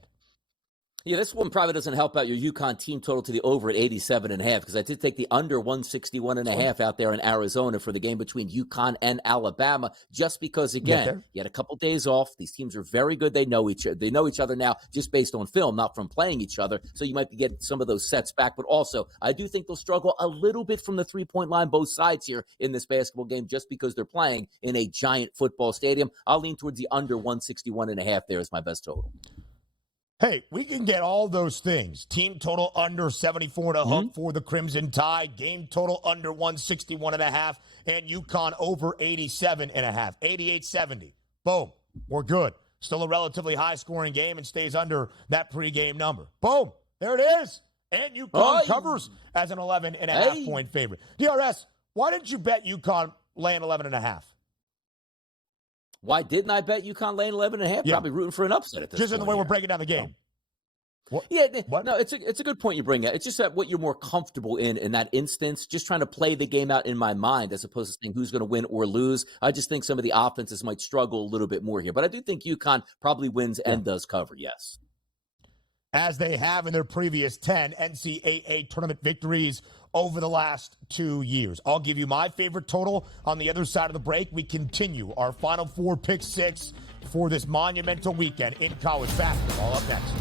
Yeah, this one probably doesn't help out your UConn team total to the over at 87.5 because I did take the under 161.5 out there in Arizona for the game between UConn and Alabama. Just because, again, you had a couple days off. These teams are very good. They know each other now, just based on film, not from playing each other. So you might be getting some of those sets back. But also, I do think they'll struggle a little bit from the 3-point line, both sides here in this basketball game, just because they're playing in a giant football stadium. I'll lean towards the under 161.5 there as my best total. Hey, we can get all those things. Team total under 74 to hook for the Crimson Tide. Game total under 161.5. And UConn over 87.5. 88-70. Boom. We're good. Still a relatively high-scoring game and stays under that pregame number. Boom. There it is. And UConn covers as an 11.5-point favorite. DRS, why didn't you bet UConn laying 11.5? Why didn't I bet UConn laying 11.5? Probably rooting for an upset at this point. Just in the way we're breaking down the game. No, it's a good point you bring up. It's just that what you're more comfortable in that instance, just trying to play the game out in my mind as opposed to saying who's going to win or lose. I just think some of the offenses might struggle a little bit more here. But I do think UConn probably wins and does cover, yes. As they have in their previous 10 NCAA tournament victories over the last 2 years. I'll give you my favorite total on the other side of the break. We continue our Final Four Pick Six for this monumental weekend in college basketball. Up next.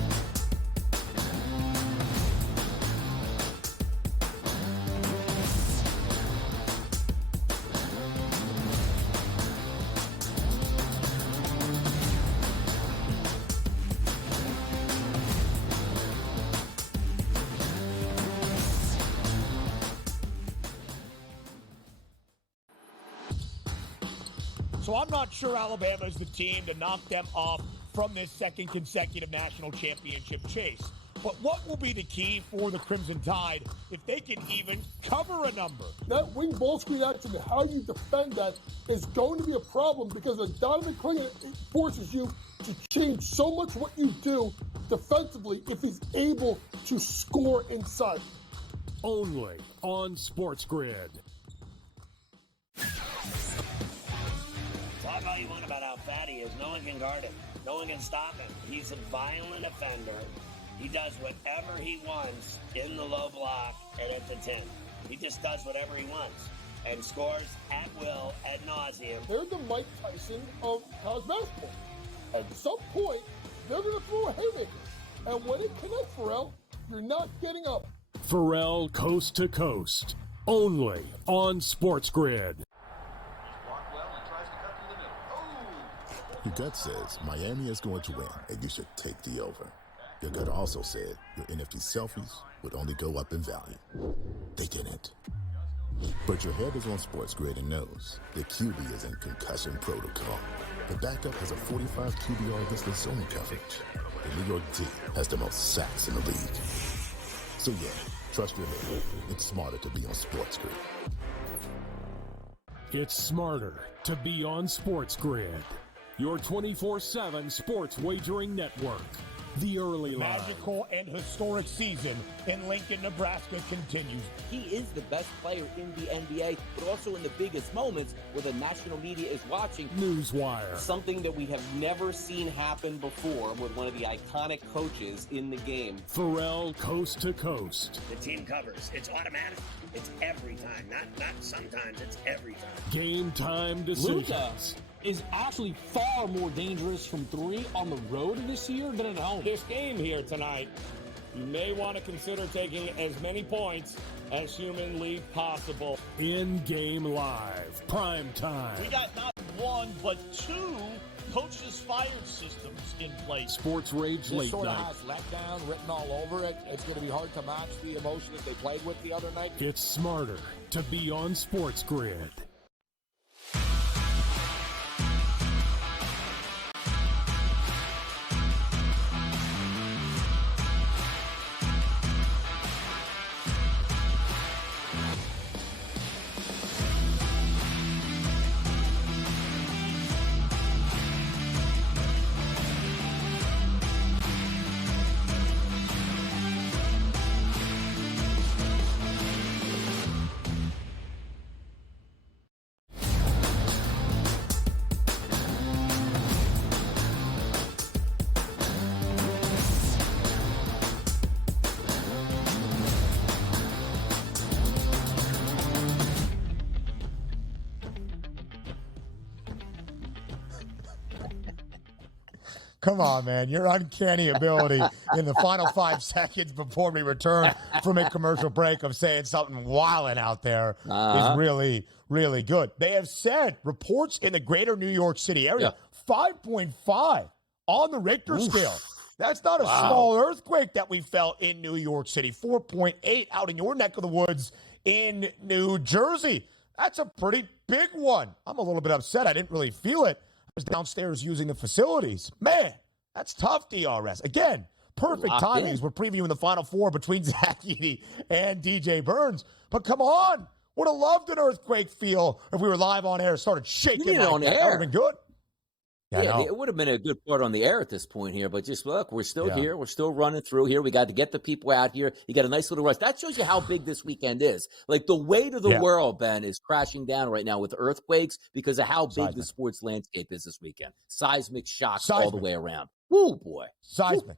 So I'm not sure Alabama is the team to knock them off from this second consecutive national championship chase. But what will be the key for the Crimson Tide if they can even cover a number? That wing ball screen action, how you defend that is going to be a problem because the Donnie forces you to change so much what you do defensively if he's able to score inside. Only on SportsGrid. Talk all you want about how fat he is. No one can guard him. No one can stop him. He's a violent offender. He does whatever he wants in the low block and at the 10. He just does whatever he wants and scores at will, ad nauseum. They're the Mike Tyson of college basketball. At some point, they're going to throw a haymaker. And when it connects, Pharrell, you're not getting up. Pharrell Coast to Coast. Only on SportsGrid. Your gut says Miami is going to win, and you should take the over. Your gut also said your NFT selfies would only go up in value. They didn't. But your head is on SportsGrid and knows the QB is in concussion protocol. The backup has a 45 QBR against the zone coverage. The New York D has the most sacks in the league. So yeah, trust your head. It's smarter to be on SportsGrid. It's smarter to be on SportsGrid. Your 24/7 sports wagering network. The early line. Magical and historic season in Lincoln, Nebraska continues. He is the best player in the NBA, but also in the biggest moments where the national media is watching. Newswire. Something that we have never seen happen before with one of the iconic coaches in the game. Pharrell Coast to Coast. The team covers. It's automatic. It's every time. Not sometimes. It's every time. Game time decisions. Luka is actually far more dangerous from three on the road this year than at home. This game here tonight, you may want to consider taking as many points as humanly possible. In-game live. Prime time. We got not one, but two coaches fired systems in place. Sports Rage This Late sort of Night. has letdown written all over it. It's going to be hard to match the emotion that they played with the other night. It's smarter to be on SportsGrid. Come on, man. Your uncanny ability in the final 5 seconds before we return from a commercial break of saying something wilding out there is really, really good. They have said reports in the greater New York City area, 5.5 on the Richter scale. That's not a small earthquake that we felt in New York City. 4.8 out in your neck of the woods in New Jersey. That's a pretty big one. I'm a little bit upset. I didn't really feel it. I was downstairs using the facilities. Man, that's tough, DRS. Again, perfect timing as we're previewing the Final Four between Zach Edey and DJ Burns. But come on. Would have loved an earthquake feel if we were live on air, started shaking like on that. Air. That would have been good. Yeah, it would have been a good part on the air at this point here, but just look, we're still here. We're still running through here. We got to get the people out here. You got a nice little rush. That shows you how big this weekend is. Like the weight of the world, Ben, is crashing down right now with earthquakes because of how big the sports landscape is this weekend. Seismic shocks all the way around. Woo, boy. Seismic.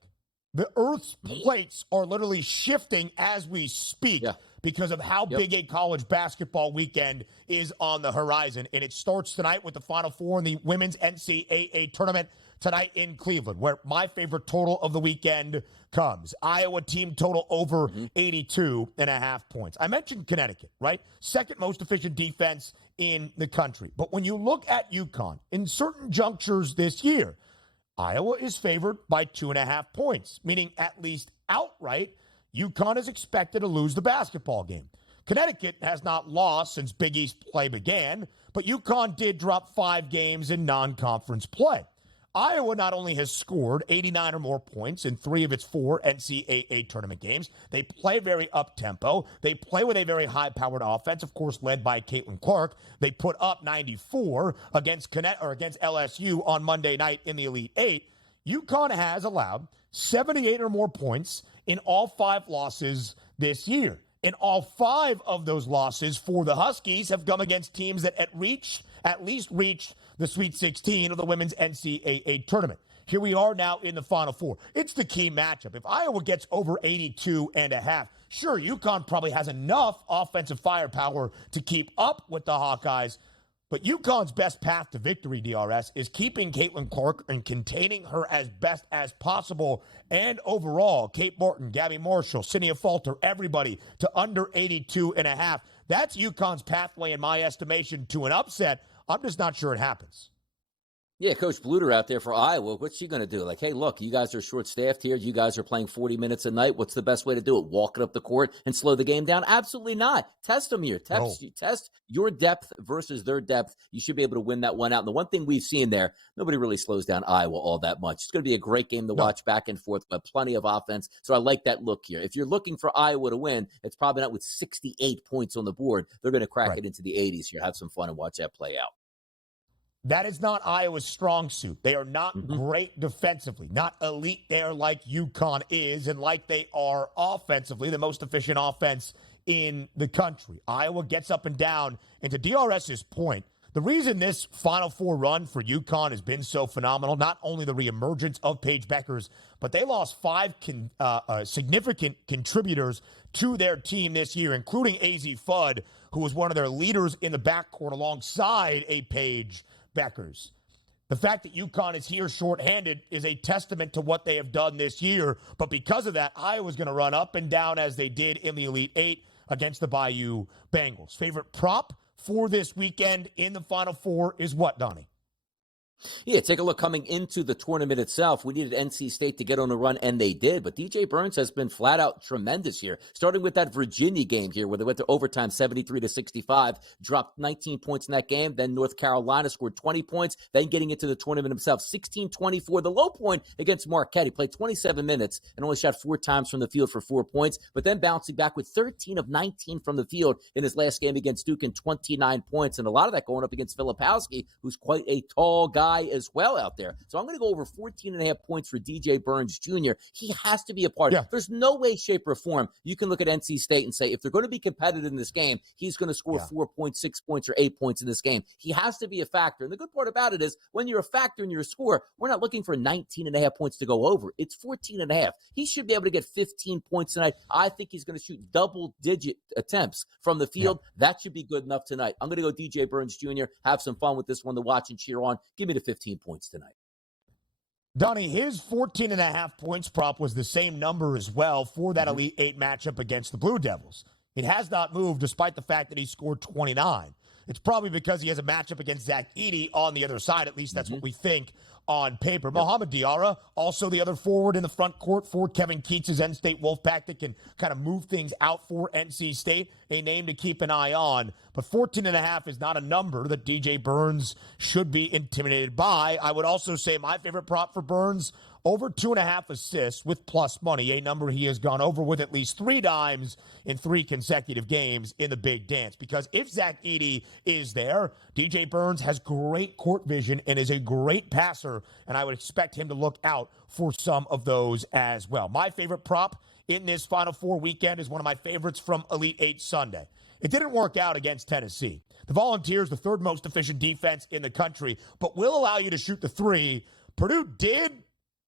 The Earth's plates are literally shifting as we speak because of how big a college basketball weekend is on the horizon. And it starts tonight with the Final Four in the women's NCAA tournament tonight in Cleveland, where my favorite total of the weekend comes. Iowa team total over 82.5 points. I mentioned Connecticut, right? Second most efficient defense in the country. But when you look at UConn, in certain junctures this year, Iowa is favored by 2.5 points, meaning at least outright, UConn is expected to lose the basketball game. Connecticut has not lost since Big East play began, but UConn did drop 5 games in non-conference play. Iowa not only has scored 89 or more points in 3 of its 4 NCAA tournament games, they play very up-tempo. They play with a very high-powered offense, of course, led by Caitlin Clark. They put up 94 against LSU on Monday night in the Elite Eight. UConn has allowed 78 or more points in all 5 losses this year. And all 5 of those losses for the Huskies have come against teams that at least reached the Sweet 16 of the women's NCAA tournament. Here we are now in the Final Four. It's the key matchup. If Iowa gets over 82.5, sure, UConn probably has enough offensive firepower to keep up with the Hawkeyes. But UConn's best path to victory, DRS, is keeping Caitlin Clark and containing her as best as possible. And overall, Kate Morton, Gabby Marshall, Cynia Falter, everybody to under 82.5. That's UConn's pathway, in my estimation, to an upset. I'm just not sure it happens. Yeah, Coach Bluter out there for Iowa. What's she going to do? Like, hey, look, you guys are short-staffed here. You guys are playing 40 minutes a night. What's the best way to do it? Walk it up the court and slow the game down? Absolutely not. Test them here. Test your depth versus their depth. You should be able to win that one out. And the one thing we've seen there, nobody really slows down Iowa all that much. It's going to be a great game to watch back and forth, but plenty of offense. So I like that look here. If you're looking for Iowa to win, it's probably not with 68 points on the board. They're going to crack it into the 80s here. Have some fun and watch that play out. That is not Iowa's strong suit. They are not great defensively, not elite there like UConn is, and like they are offensively, the most efficient offense in the country. Iowa gets up and down. And to DRS's point, the reason this Final Four run for UConn has been so phenomenal, not only the reemergence of Paige Beckers, but they lost 5 significant contributors to their team this year, including AZ Fudd, who was one of their leaders in the backcourt alongside a Paige Beckers. The fact that UConn is here shorthanded is a testament to what they have done this year. But because of that, Iowa's going to run up and down as they did in the Elite Eight against the Bayou Bengals. Favorite prop for this weekend in the Final Four is what, Donnie? Yeah, take a look coming into the tournament itself. We needed NC State to get on a run, and they did. But DJ Burns has been flat out tremendous here, starting with that Virginia game here where they went to overtime 73-65, dropped 19 points in that game. Then North Carolina scored 20 points, then getting into the tournament himself, 16-24. The low point against Marquette. He played 27 minutes and only shot 4 times from the field for 4 points, but then bouncing back with 13 of 19 from the field in his last game against Duke and 29 points. And a lot of that going up against Filipowski, who's quite a tall guy as well out there. So I'm going to go over 14.5 points for DJ Burns Jr. He has to be a part. There's no way, shape, or form you can look at NC State and say, if they're going to be competitive in this game, he's going to score 4 points, 6 points, or 8 points in this game. He has to be a factor. And the good part about it is when you're a factor and you're a scorer, we're not looking for 19.5 points to go over. It's 14.5. He should be able to get 15 points tonight. I think he's going to shoot double-digit attempts from the field. That should be good enough tonight. I'm going to go DJ Burns Jr., have some fun with this one to watch and cheer on. Give me the 15 points tonight. Donnie, his 14.5 points prop was the same number as well for that Elite Eight matchup against the Blue Devils. It has not moved despite the fact that he scored 29. It's probably because he has a matchup against Zach Edey on the other side. At least that's what we think on paper. Yep. Mohamed Diarra, also the other forward in the front court for Kevin Keats' N State Wolfpack that can kind of move things out for NC State. A name to keep an eye on. But 14.5 is not a number that DJ Burns should be intimidated by. I would also say my favorite prop for Burns, over 2.5 assists with plus money, a number he has gone over with at least 3 times in 3 consecutive games in the Big Dance. Because if Zach Edey is there, DJ Burns has great court vision and is a great passer, and I would expect him to look out for some of those as well. My favorite prop in this Final Four weekend is one of my favorites from Elite Eight Sunday. It didn't work out against Tennessee. The Volunteers, the third most efficient defense in the country, but will allow you to shoot the 3. Purdue did,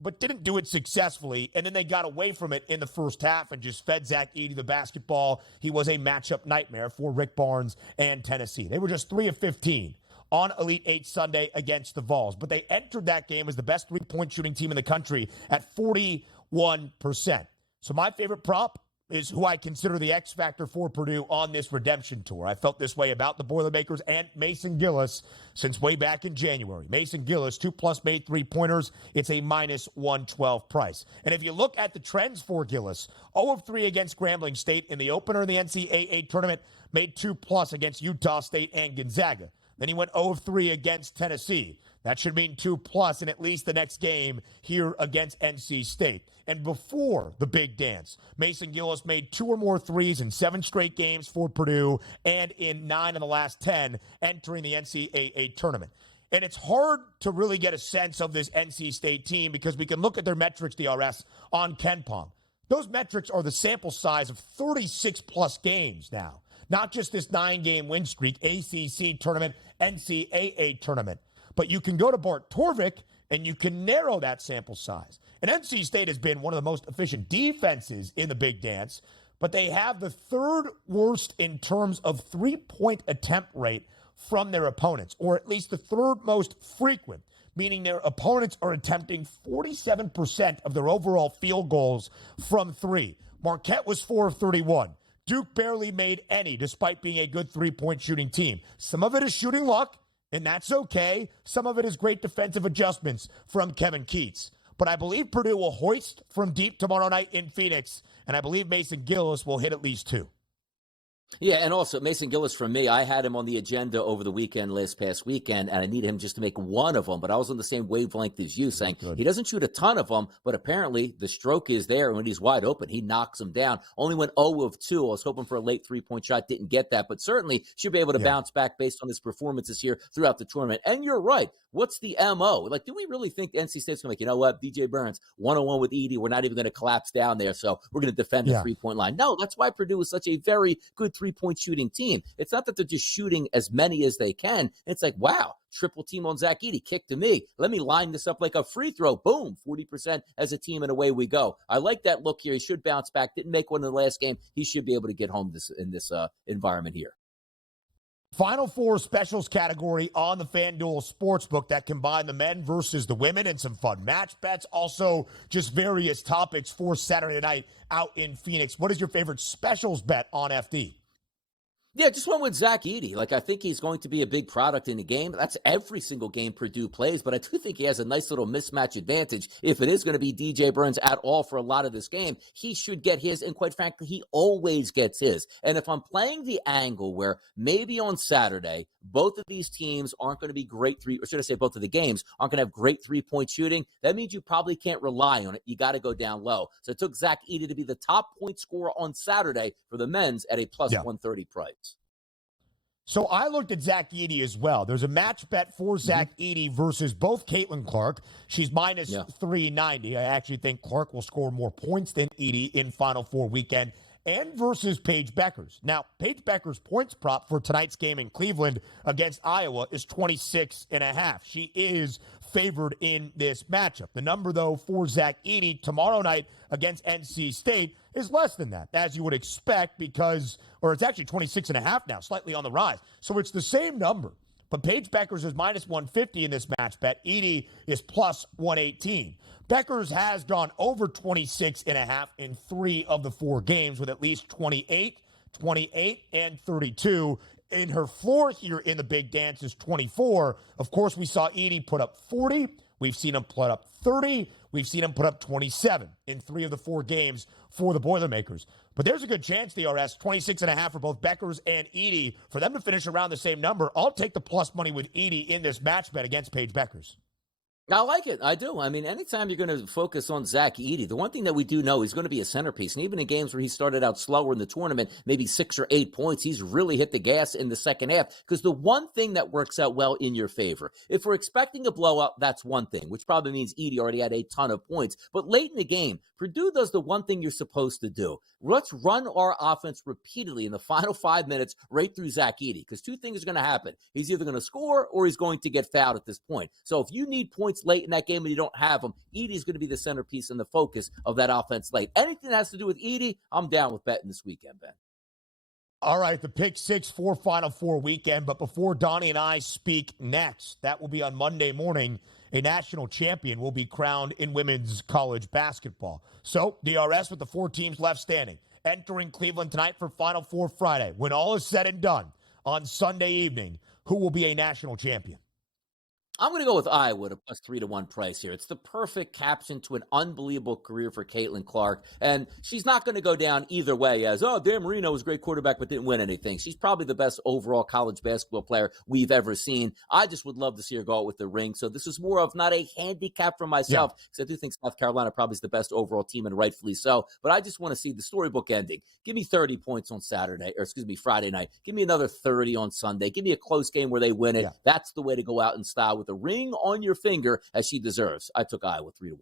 but didn't do it successfully, and then they got away from it in the first half and just fed Zach Edey the basketball. He was a matchup nightmare for Rick Barnes and Tennessee. They were just 3 of 15 on Elite Eight Sunday against the Vols, but they entered that game as the best three-point shooting team in the country at 41%. So my favorite prop is who I consider the X factor for Purdue on this redemption tour. I felt this way about the Boilermakers and Mason Gillis since way back in January. Mason Gillis, 2+ made 3-pointers. It's a minus 112 price. And if you look at the trends for Gillis, 0 of 3 against Grambling State in the opener in the NCAA tournament, made 2+ against Utah State and Gonzaga. Then he went 0 of 3 against Tennessee. That should mean 2+ in at least the next game here against NC State. And before the Big Dance, Mason Gillis made 2 or more threes in 7 straight games for Purdue and in 9 of the last 10 entering the NCAA tournament. And it's hard to really get a sense of this NC State team because we can look at their metrics, DRS, on KenPom. Those metrics are the sample size of 36+ games now. Not just this 9-game win streak, ACC tournament, NCAA tournament. But you can go to Bart Torvik and you can narrow that sample size. And NC State has been one of the most efficient defenses in the Big Dance, but they have the 3rd worst in terms of 3-point attempt rate from their opponents, or at least the 3rd most frequent, meaning their opponents are attempting 47% of their overall field goals from 3. Marquette was 4 of 31. Duke barely made any, despite being a good 3-point shooting team. Some of it is shooting luck, and that's okay. Some of it is great defensive adjustments from Kevin Keats. But I believe Purdue will hoist from deep tomorrow night in Phoenix, and I believe Mason Gillis will hit at least 2. Yeah, and also Mason Gillis from me, I had him on the agenda over the weekend, last past weekend, and I needed him just to make one of them, but I was on the same wavelength as you, saying he doesn't shoot a ton of them, but apparently the stroke is there, and when he's wide open, he knocks them down. Only went 0 of 2. I was hoping for a late 3-point shot, didn't get that, but certainly should be able to bounce back based on his performances here throughout the tournament. And you're right. What's the MO? Like, do we really think NC State's going to make, you know what, DJ Burns, 1-on-1 with Edey, we're not even going to collapse down there, so we're going to defend the 3-point line. No, that's why Purdue is such a very good 3-point shooting team. It's not that they're just shooting as many as they can. It's like, wow, triple team on Zach Edey, kick to me. Let me line this up like a free throw. Boom, 40% as a team, and away we go. I like that look here. He should bounce back. Didn't make one in the last game. He should be able to get home in this environment here. Final Four specials category on the FanDuel Sportsbook that combine the men versus the women and some fun match bets. Also, just various topics for Saturday night out in Phoenix. What is your favorite specials bet on FD? Yeah, just went with Zach Edey. Like, I think he's going to be a big product in the game. That's every single game Purdue plays, but I do think he has a nice little mismatch advantage. If it is going to be DJ Burns at all for a lot of this game, he should get his, and quite frankly, he always gets his. And if I'm playing the angle where maybe on Saturday, both of these teams aren't going to be great or should I say both of the games aren't going to have great 3-point shooting, that means you probably can't rely on it. You got to go down low. So it took Zach Edey to be the top point scorer on Saturday for the men's at a plus 130 price. So I looked at Zach Edey as well. There's a match bet for Zach Edey versus both Caitlin Clark. She's minus 390. I actually think Clark will score more points than Edey in Final Four weekend. And versus Paige Beckers. Now, Paige Beckers' points prop for tonight's game in Cleveland against Iowa is 26.5. She is favored in this matchup. The number, though, for Zach Edey tomorrow night against NC State is less than that, as you would expect, because, or it's actually 26.5 now, slightly on the rise. So it's the same number, But Paige Beckers is minus 150 in this match bet. Edie is plus 118. Beckers has gone over 26.5 in 3 of the 4 games with at least 28, 28, and 32. In her floor here in the big dance is 24. Of course, we saw Edie put up 40. We've seen him put up 30. We've seen him put up 27 in 3 of the 4 games for the Boilermakers. But there's a good chance, DRS, 26.5 for both Beckers and Edie, for them to finish around the same number. I'll take the plus money with Edie in this match bet against Paige Beckers. I like it. I do. I mean, anytime you're going to focus on Zach Edey, the one thing that we do know, he's going to be a centerpiece. And even in games where he started out slower in the tournament, maybe 6 or 8 points, he's really hit the gas in the second half. Because the one thing that works out well in your favor, if we're expecting a blowout, that's one thing, which probably means Edey already had a ton of points. But late in the game, Purdue does the one thing you're supposed to do. Let's run our offense repeatedly in the final 5 minutes right through Zach Edey, because 2 things are going to happen. He's either going to score or he's going to get fouled at this point. So if you need points late in that game and you don't have them, Edey's going to be the centerpiece and the focus of that offense late. Anything that has to do with Edey, I'm down with betting this weekend, Ben. All right, the Pick 6 for Final Four weekend. But before Donnie and I speak next, that will be on Monday morning, a national champion will be crowned in women's college basketball. So, DRS with the 4 teams left standing, entering Cleveland tonight for Final Four Friday. When all is said and done on Sunday evening, who will be a national champion? I'm going to go with Iowa at a plus 3-1 price here. It's the perfect caption to an unbelievable career for Caitlin Clark. And she's not going to go down either way as, oh, Dan Marino was a great quarterback but didn't win anything. She's probably the best overall college basketball player we've ever seen. I just would love to see her go out with the ring. So this is more of not a handicap for myself, because I do think South Carolina probably is the best overall team, and rightfully so. But I just want to see the storybook ending. Give me 30 points on Friday night. Give me another 30 on Sunday. Give me a close game where they win it. Yeah. That's the way to go out in style, with a ring on your finger, as she deserves. I took Iowa 3-1.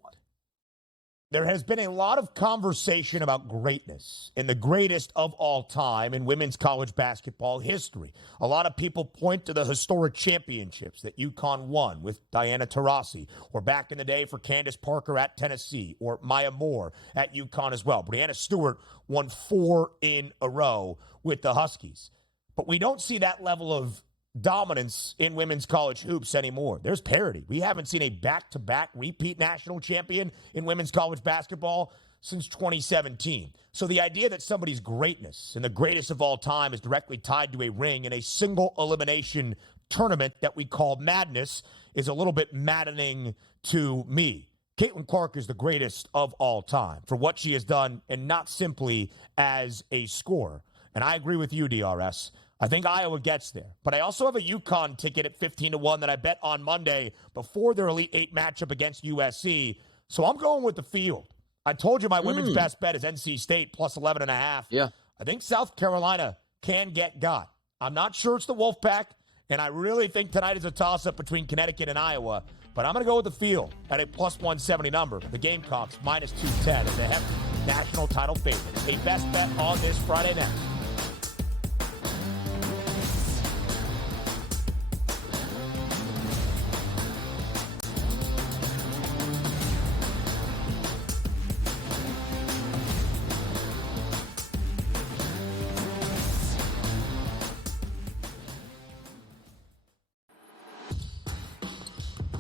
There has been a lot of conversation about greatness and the greatest of all time in women's college basketball history. A lot of people point to the historic championships that UConn won with Diana Taurasi, or back in the day for Candace Parker at Tennessee, or Maya Moore at UConn as well. Brianna Stewart won 4 in a row with the Huskies. But we don't see that level of dominance in women's college hoops anymore. There's parity. We haven't seen a back-to-back repeat national champion in women's college basketball since 2017. So the idea that somebody's greatness and the greatest of all time is directly tied to a ring in a single elimination tournament that we call madness is a little bit maddening to me. Caitlin Clark is the greatest of all time for what she has done, and not simply as a scorer. And I agree with you, DRS. I think Iowa gets there. But I also have a UConn ticket at 15-1 that I bet on Monday before their Elite 8 matchup against USC. So I'm going with the field. I told you my women's best bet is NC State plus 11.5. Yeah. I think South Carolina can get got. I'm not sure it's the Wolfpack, and I really think tonight is a toss-up between Connecticut and Iowa. But I'm going to go with the field at a plus 170 number. The Gamecocks minus 210 as a hefty national title favorite. A best bet on this Friday night.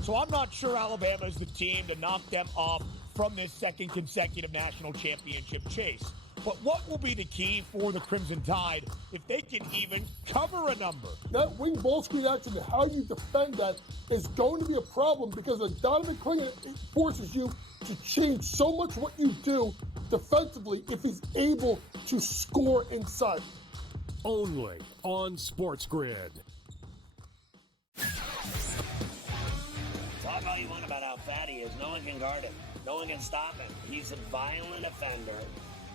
So I'm not sure Alabama is the team to knock them off from this second consecutive national championship chase. But what will be the key for the Crimson Tide if they can even cover a number? That wing ball screen action, how you defend that, is going to be a problem, because a Donovan Clingan forces you to change so much what you do defensively if he's able to score inside. Only on SportsGrid. Talk all you want about how fat he is. No one can guard him. No one can stop him. He's a violent offender.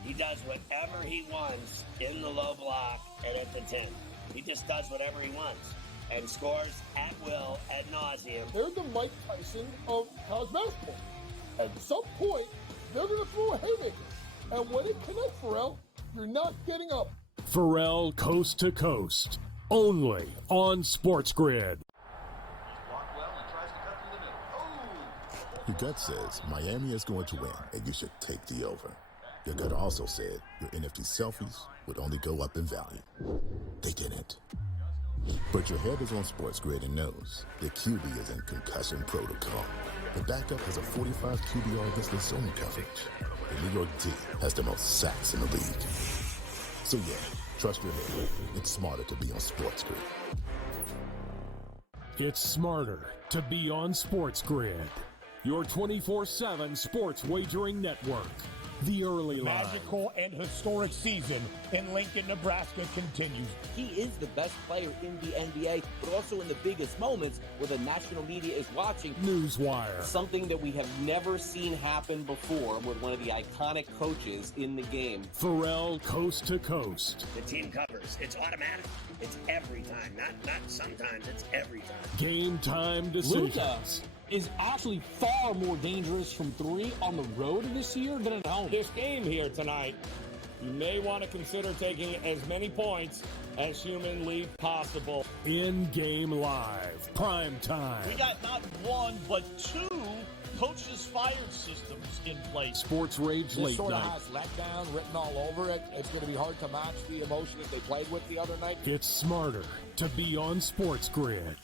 He does whatever he wants in the low block and at the 10. He just does whatever he wants and scores at will, ad nauseum. They're the Mike Tyson of college basketball. At some point, they're going to throw a haymaker. And when it connects, Pharrell, you're not getting up. Pharrell Coast to Coast. Only on SportsGrid. Your gut says Miami is going to win, and you should take the over. Your gut also said your NFT selfies would only go up in value. They didn't. But your head is on SportsGrid and knows the QB is in concussion protocol. The backup has a 45 QBR against the zone coverage. The New York D has the most sacks in the league. So yeah, trust your head. It's smarter to be on SportsGrid. It's smarter to be on SportsGrid, your 24/7 sports wagering network. The early line. Magical and historic season in Lincoln, Nebraska continues. He is the best player in the NBA, but also in the biggest moments where the national media is watching. Newswire. Something that we have never seen happen before with one of the iconic coaches in the game. Pharrell, coast to coast. The team covers. It's automatic. It's every time. Not sometimes. It's every time. Game time decisions. Luka is actually far more dangerous from three on the road this year than at home. This game here tonight, you may want to consider taking as many points as humanly possible. In-game live, prime time. We got not one, but two coaches fired systems in place. Sports Rage This late sort of night. has letdown written all over it. It's going to be hard to match the emotion that they played with the other night. It's smarter to be on SportsGrid.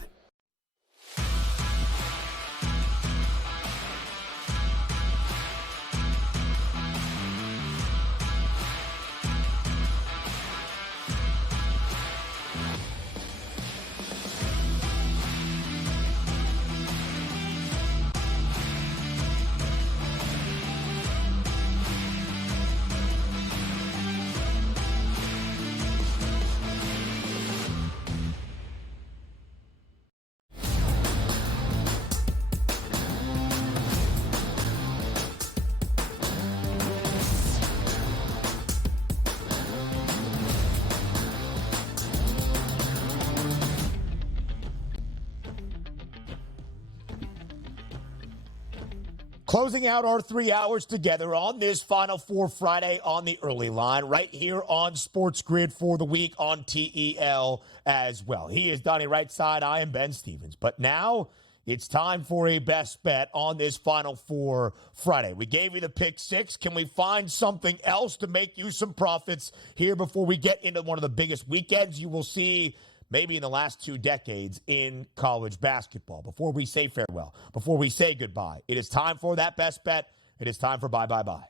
Closing out our 3 hours together on this Final Four Friday on the early line, right here on SportsGrid for the week on TEL as well. He is Donnie Rightside. I am Ben Stevens. But now it's time for a best bet on this Final Four Friday. We gave you the pick six. Can we find something else to make you some profits here before we get into one of the biggest weekends you will see maybe in the last 2 decades in college basketball? Before we say farewell, before we say goodbye, it is time for that best bet. It is time for bye, bye, bye.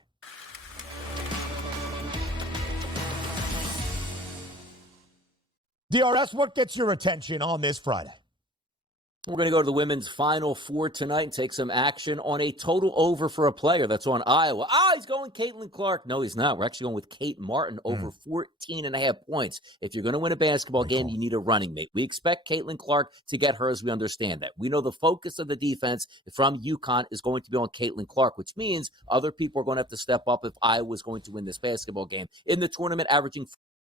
DRS, what gets your attention on this Friday? We're going to go to the women's Final Four tonight and take some action on a total over for a player that's on Iowa. He's going Caitlin Clark. No, he's not. We're actually going with Kate Martin over 14.5 points. If you're going to win a basketball game, you need a running mate. We expect Caitlin Clark to get hers. We understand that. We know the focus of the defense from UConn is going to be on Caitlin Clark, which means other people are going to have to step up if Iowa is going to win this basketball game. In the tournament, averaging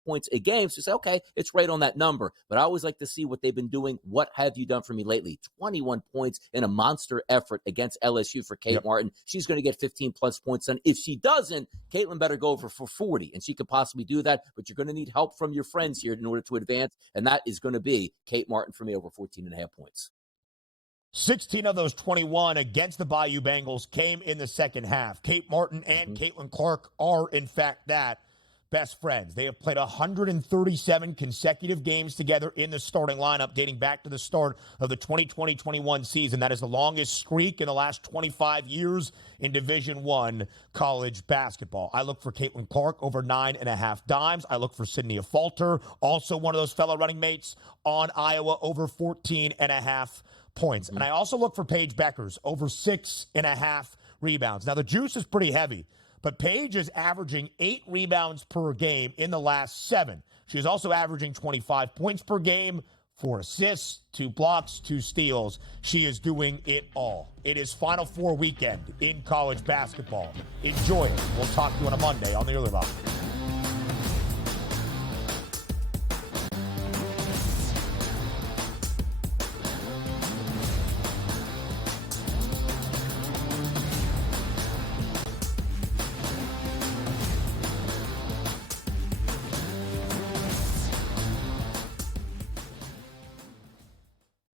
points a game, so you say, okay, it's right on that number. But I always like to see what they've been doing. What have you done for me lately? 21 points in a monster effort against LSU for Kate Martin. She's going to get 15-plus points done. If she doesn't, Caitlin better go over for 40, and she could possibly do that, but you're going to need help from your friends here in order to advance, and that is going to be Kate Martin for me over 14.5 points. 16 of those 21 against the Bayou Bengals came in the second half. Kate Martin and Caitlin Clark are, in fact, that. Best friends. They have played 137 consecutive games together in the starting lineup dating back to the start of the 2020-21 season. That is the longest streak in the last 25 years in Division I college basketball. I look for Caitlin Clark over 9.5 dimes. I look for Sydney Falter, also one of those fellow running mates on Iowa, over 14.5 points. And I also look for Paige Beckers over 6.5 rebounds. Now, the juice is pretty heavy, but Paige is averaging 8 rebounds per game in the last 7. She is also averaging 25 points per game, 4 assists, 2 blocks, 2 steals. She is doing it all. It is Final Four weekend in college basketball. Enjoy it. We'll talk to you on a Monday on the Early Line.